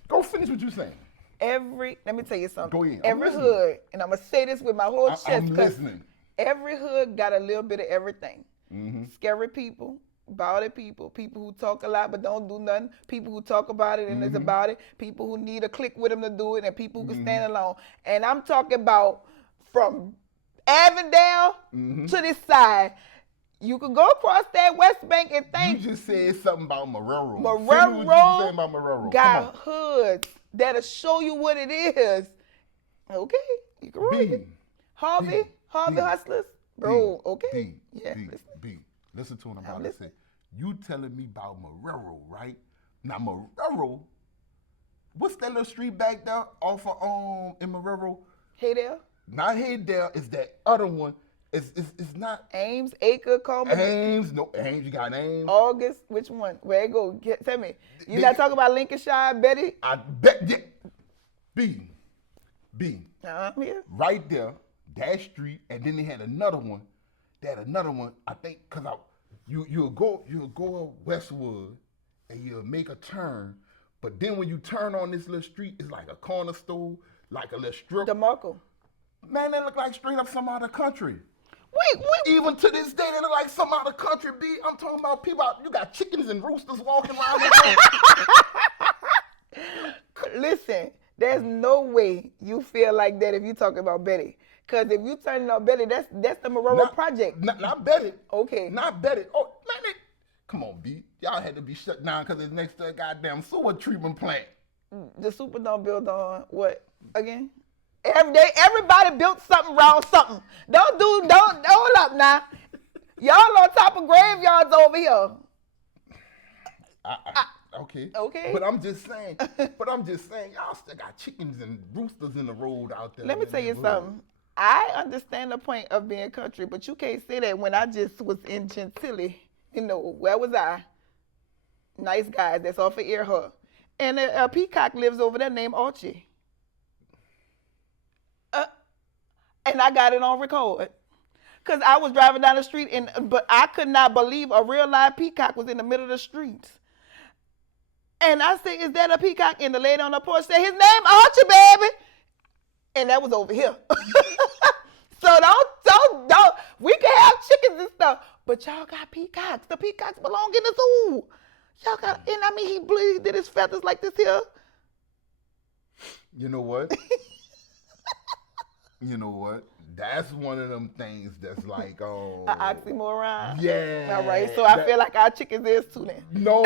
Go finish what you're saying. Let me tell you something. Go ahead. Every hood, and I'm gonna say this with my whole chest. I'm listening. Every hood got a little bit of everything. Mm-hmm. Scary people, about it people who talk a lot but don't do nothing, people who talk about it and it's about it, people who need a click with them to do it, and people who can stand alone. And I'm talking about from Avondale to this side. You could go across that West Bank and think. You just said something about Marrero. Marrero got hoods that'll show you what it is. Okay, you can read it. Harvey Hustlers, bro. Okay, Listen to what I'm about to say. You telling me about Marrero, right? Now Marrero, what's that little street back there off of in Marrero? Haydale. Not Haydale. It's that other one. It's not Ames, Acre, Coleman. Ames, no Ames. You got Ames. August, which one? Where it go? Tell me. You not talking about Lincolnshire, Betty? I bet. Yeah. B. Yeah. Right there, that street, and then they had another one. I think, cause you'll go Westwood, and you'll make a turn, but then when you turn on this little street, it's like a corner store, like a little strip. DeMarco. Man, that look like straight up some out of the country. Wait. Even to this day, they look like some out of the country, B. I'm talking about people out, you got chickens and roosters walking around. Listen, there's no way you feel like that if you talking about Betty. Because if you turning on Betty, that's the Marrero Project. Not Betty. Okay. Not Betty. Oh, man, come on, B. Y'all had to be shut down because it's next to a goddamn sewer treatment plant. The Superdome built on what again? Every day, everybody built something around something. Don't hold up now. Y'all on top of graveyards over here. Okay. But I'm just saying, y'all still got chickens and roosters in the road out there. Let me tell you something. I understand the point of being country, but you can't say that when I just was in Gentilly. Where was I? Nice guys that's off of Earhart. And a peacock lives over there named Archie. And I got it on record. Because I was driving down the street, but I could not believe a real live peacock was in the middle of the street. And I said, is that a peacock? And the lady on the porch said, his name Archie, baby. And that was over here. So don't. We can have chickens and stuff, but y'all got peacocks. The peacocks belong in the zoo. Y'all got, and I mean, he did his feathers like this here. You know what? That's one of them things that's like, an oxymoron. Yeah. All right. So I feel like our chickens is too then. No.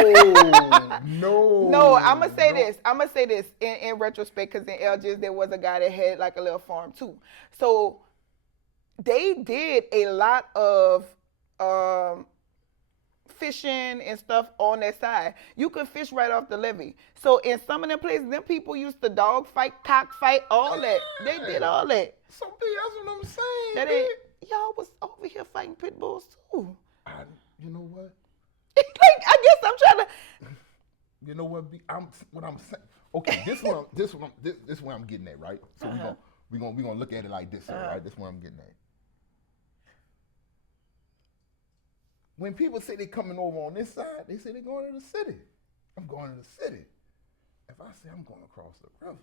I'm gonna say this in retrospect, because in Elgin there was a guy that had like a little farm too. So they did a lot of fishing and stuff on that side. You could fish right off the levee. So in some of them places, them people used to dog fight, cock fight, all that. They did all that. So that's what I'm saying. Y'all was over here fighting pit bulls too. You know what? I guess I'm trying to. You know what? What I'm saying. Okay, this one I'm getting at, right? So we're gonna look at it like this, right? This one I'm getting at. When people say they're coming over on this side, they say they're going to the city. I'm going to the city. If I say I'm going across the river,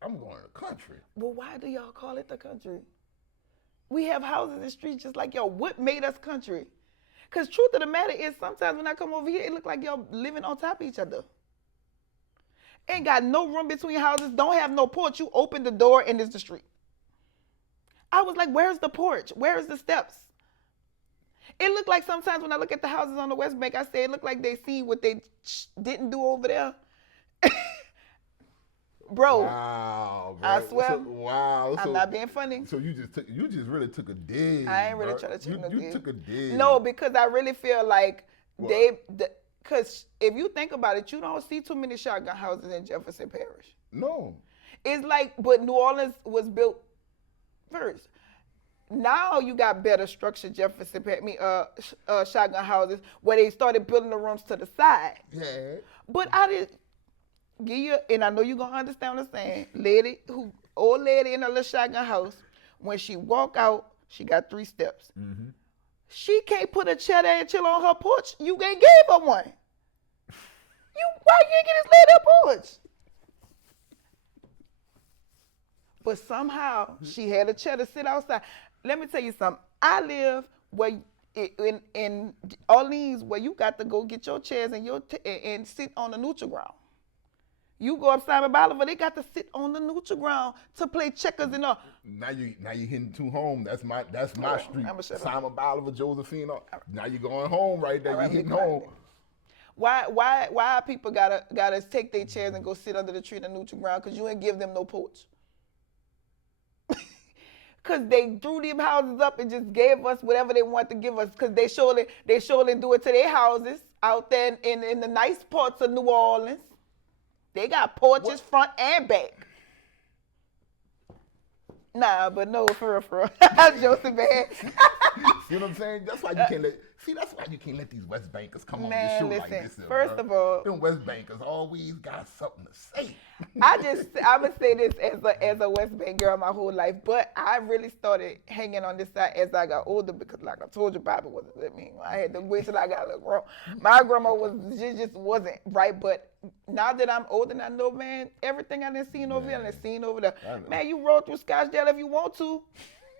I'm going to the country. Well, why do y'all call it the country? We have houses and streets just like y'all. What made us country? Because truth of the matter is, sometimes when I come over here, it look like y'all living on top of each other. Ain't got no room between houses, don't have no porch. You open the door and it's the street. I was like, where's the porch? Where's the steps? It looked like sometimes when I look at the houses on the West Bank, I say it looked like they see what they didn't do over there. Bro, wow, bro. I swear. Wow. I'm not being funny. So you just really took a dig. I ain't really trying to take no dig. You took a dig. No, because I really feel like because if you think about it, you don't see too many shotgun houses in Jefferson Parish. No. It's like, but New Orleans was built first. Now you got better structured shotgun houses where they started building the rooms to the side. Yeah. But I did give you, and I know you're gonna understand what I'm saying. Old lady in a little shotgun house, when she walk out, she got 3 steps. Mm-hmm. She can't put a chair there and chill on her porch. You ain't gave her one. Why you ain't get this lady a porch? But somehow she had a chair to sit outside. Let me tell you something. I live in Orleans where you got to go get your chairs and sit on the neutral ground. You go up Simon Bolivar, they got to sit on the neutral ground to play checkers and all. Now you hitting two home. That's my street. I'ma shut up. Simon Bolivar, Josephine. Now you going home right there. You hitting quiet. home. Why people gotta take their chairs and go sit under the tree in the neutral ground? Cause you ain't give them no porch. Cause they threw them houses up and just gave us whatever they want to give us. Cause they surely do it to their houses out there in the nice parts of New Orleans. They got porches front and back. Nah, but no, for real. Joseph, man. See what I'm saying? That's why you can't let these West Bankers come on the show like this. First of all, them West Bankers always got something to say. I'm gonna say this as a West Bank girl my whole life, but I really started hanging on this side as I got older because, like I told you, Bobby wasn't with me. I had to wait till I got a little grown. My grandma just wasn't right, but now that I'm older and I know, man, everything I done seen over here, I done seen over there. Man, you roll through Scottsdale if you want to.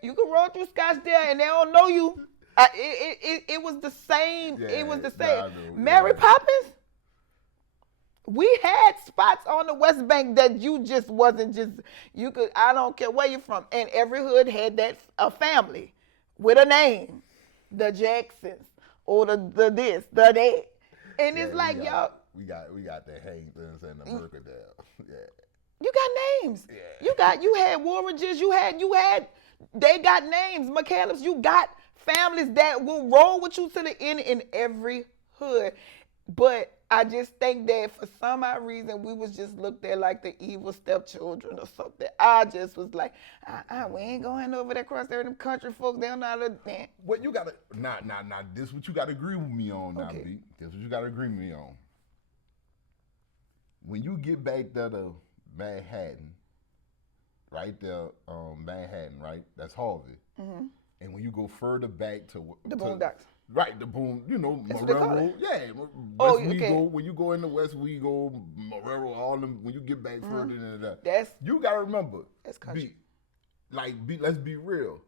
You can roll through Scottsdale and they don't know you. It was the same. Yeah, it was the same. I know, Mary Poppins. We had spots on the West Bank that you just wasn't just, you could, I don't care where you're from. And every hood had a family with a name. The Jacksons or the this, the that. And it's like, y'all. We got the Hankins and the Mercadale. Yeah. You got names. Yeah. You had Warridges, they got names. McCallums, you got families that will roll with you to the end in every hood. But I just think that for some odd reason, we was just looked at like the evil stepchildren or something. I just was like, we ain't going over there across there. Them country folk, they don't know how to dance. What you gotta, this what you gotta agree with me on now, Okay. B. This what you gotta agree with me on. When you get back there to Manhattan, right there, Manhattan, right? That's Harvey. Mm-hmm. And when you go further back to The Boondocks. right, the boom, That's what they call Marrero, it. yeah. Oh, West okay. Wego, when you go into West Wego, Marrero, all them. When you get back further than that, That's you gotta remember, country. let's be real.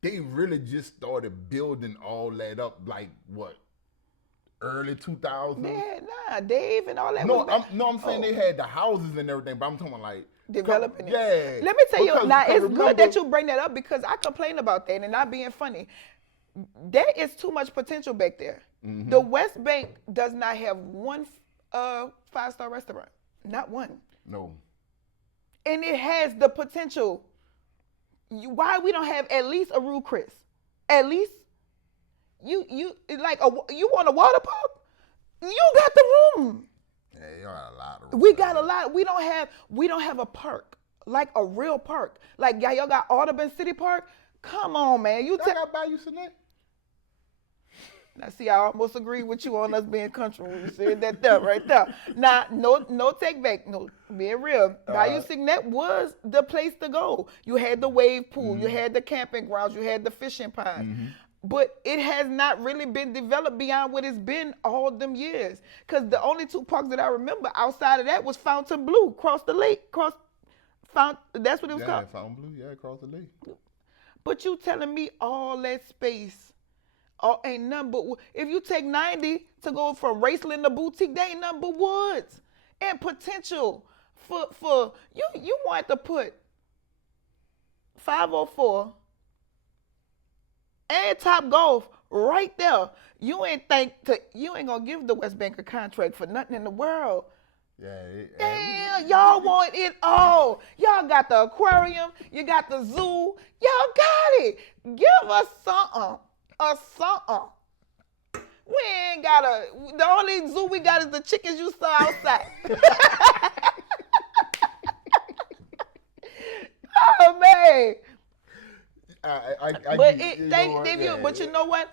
They really just started building all that up, like what, early 2000s. Man, Dave and all that. I'm saying they had the houses and everything, but I'm talking like Developing it. Yeah. Let me tell you, now it's remember, good that you bring that up because I complain about that and not being funny. There is too much potential back there. Mm-hmm. The West Bank does not have one 5-star restaurant. Not one. No. And it has the potential. Why we don't have at least a Rue Chris? At least you want a water park? You got the room. Yeah, you got a lot of. We got a lot. We don't have a park, like a real park. Like y'all got Audubon City Park. Come on, man. I got Bayou Select. Now, see, I almost agree with you on us being country when you said that there, right there. Now, no take back. No, being real. Bayou Signet was the place to go. You had the wave pool. You had the camping grounds. You had the fishing ponds. But it has not really been developed beyond what it's been all them years. Because the only two parks that I remember outside of that was Fountain Blue, across the lake. That's what it was called. Yeah, Fountain Blue, yeah, across the lake. But you telling me all that space ain't nothing but, if you take 90 to go from Raceland to Boutique, they ain't nothing but woods and potential for you want to put 504 and Top Golf right there. You ain't gonna give the West Bank a contract for nothing in the world. Yeah. Damn, y'all want it all. Y'all got the aquarium, you got the zoo, y'all got it. Give us something. We ain't got the only zoo we got is the chickens you saw outside. Oh man. But you know what?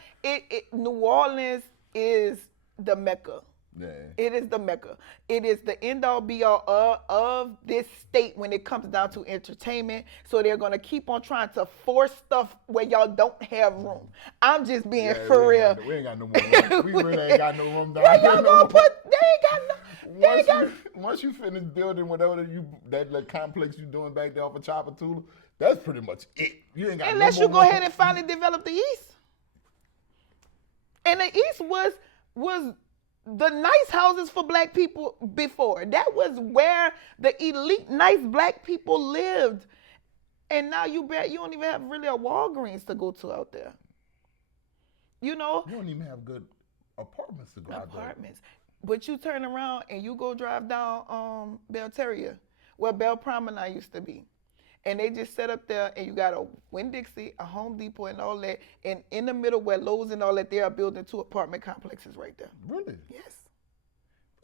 New Orleans is the Mecca. Yeah. It is the Mecca. It is the end-all be-all of this state when it comes down to entertainment. So they're going to keep on trying to force stuff where y'all don't have room. I'm just being for real. We ain't got no more room. We really ain't got no room down Where here y'all no going more. to put, they ain't got no. Once you finish building whatever that little complex you doing back there off of Chapatula, that's pretty much it. You ain't got Unless no you more go room. ahead and finally develop the East. And the East was the nice houses for black people before. That was where the elite, nice black people lived. And now you don't even have really a Walgreens to go to out there. You know? You don't even have good apartments to go out there. Apartments. But you turn around and you go drive down Belteria, where Bell Promenade used to be. And they just set up there, and you got a Winn-Dixie, a Home Depot, and all that. And in the middle where Lowe's and all that, they are building 2 apartment complexes right there. Really? Yes.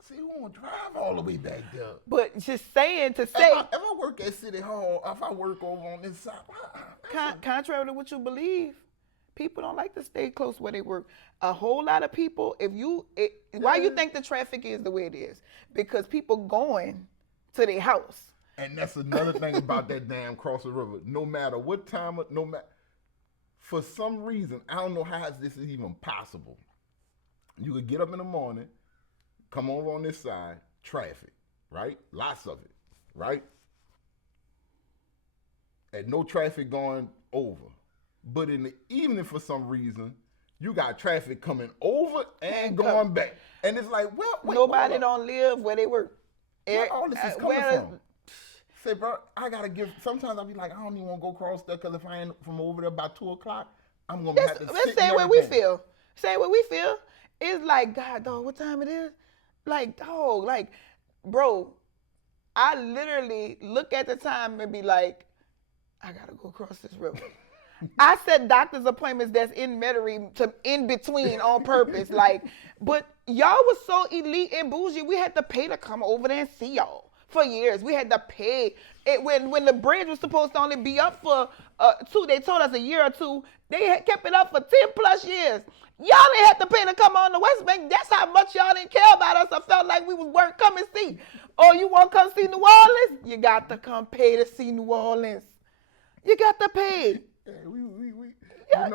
See, you won't drive all the way back there. But just saying to say. If I work at City Hall, if I work over on this side. Contrary to what you believe, people don't like to stay close where they work. A whole lot of people, why you think the traffic is the way it is? Because people going to their house. And that's another thing about that damn cross the river. No matter what time, for some reason, I don't know how this is even possible. You could get up in the morning, come over on this side, traffic, right? Lots of it, right? And no traffic going over. But in the evening, for some reason, you got traffic coming over and going back. And it's like, well, wait, nobody don't live where they work. Where all this is coming from? Say, bro, I gotta give. Sometimes I'll be like, I don't even want to go across there because if I ain't from over there by 2:00, I'm gonna have to. Let's say what we feel. Say what we feel. It's like, God, dog, what time it is? Like, dog, like, bro, I literally look at the time and be like, I gotta go across this river. I set doctor's appointments that's in Metairie to in between on purpose, like, but y'all was so elite and bougie, we had to pay to come over there and see y'all. For years, we had to pay it when the bridge was supposed to only be up for 2. They told us a year or 2. They had kept it up for 10+ years. Y'all didn't have to pay to come on the West Bank. That's how much y'all didn't care about us. I felt like we was worth come and see. Oh, you want to come see New Orleans? You got to come pay to see New Orleans. You got to pay. Yeah,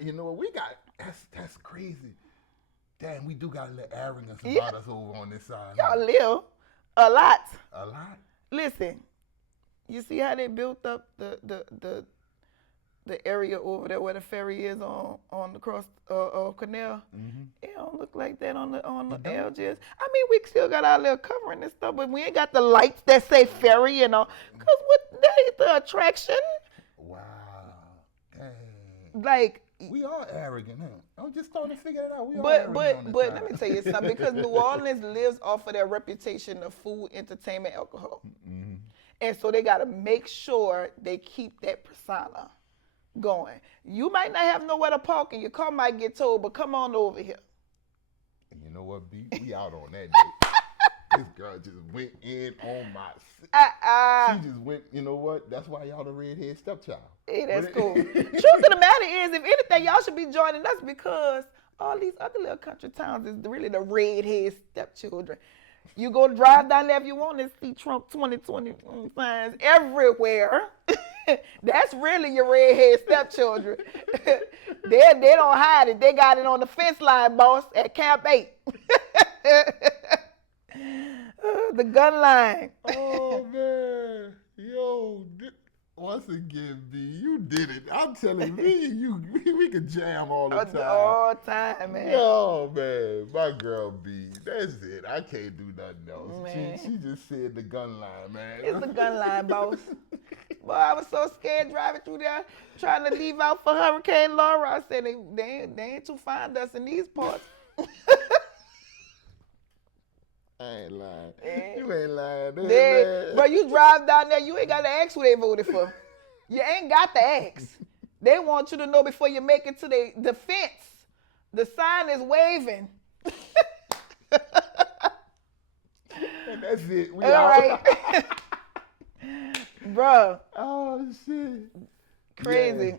you know what? We got. That's crazy. Damn, we do got a little arrogance about us over on this side. Y'all live. A lot. A lot. Listen, you see how they built up the area over there where the ferry is on the cross canal? Mm-hmm. It don't look like that on the LGS. I mean, we still got our little covering and stuff, but we ain't got the lights that say ferry and all. Cause that ain't the attraction. Wow. Dang. Like. We are arrogant, huh? I'm just starting to figure it out. But let me tell you something, because New Orleans lives off of their reputation of food, entertainment, alcohol. Mm-hmm. And so they got to make sure they keep that persona going. You might not have nowhere to park and your car might get towed, but come on over here. And you know what, B? We out on that day. This girl just went in on my. She just went. You know what? That's why y'all the redhead stepchild. Hey, that's cool. Truth of the matter is, if anything, y'all should be joining us because all these other little country towns is really the redhead stepchildren. You go drive down there if you want to see Trump 2020 signs everywhere. That's really your redhead stepchildren. they don't hide it. They got it on the fence line, boss, at Camp 8. The gun line. Oh, man. Yo, once again, B, you did it. I'm telling you, we could jam all the time. All the time, man. Yo, man, my girl, B, that's it. I can't do nothing else. She just said the gun line, man. It's the gun line, boss. Boy, I was so scared driving through there, trying to leave out for Hurricane Laura. I said, they ain't too fine us in these parts. I ain't lying. You ain't lying. But you drive down there, you ain't got to ask who they voted for. You ain't got to ask. They want you to know before you make it to the fence. The sign is waving. And that's it. We all out. Right. Bruh. Oh, shit. Crazy. Yeah.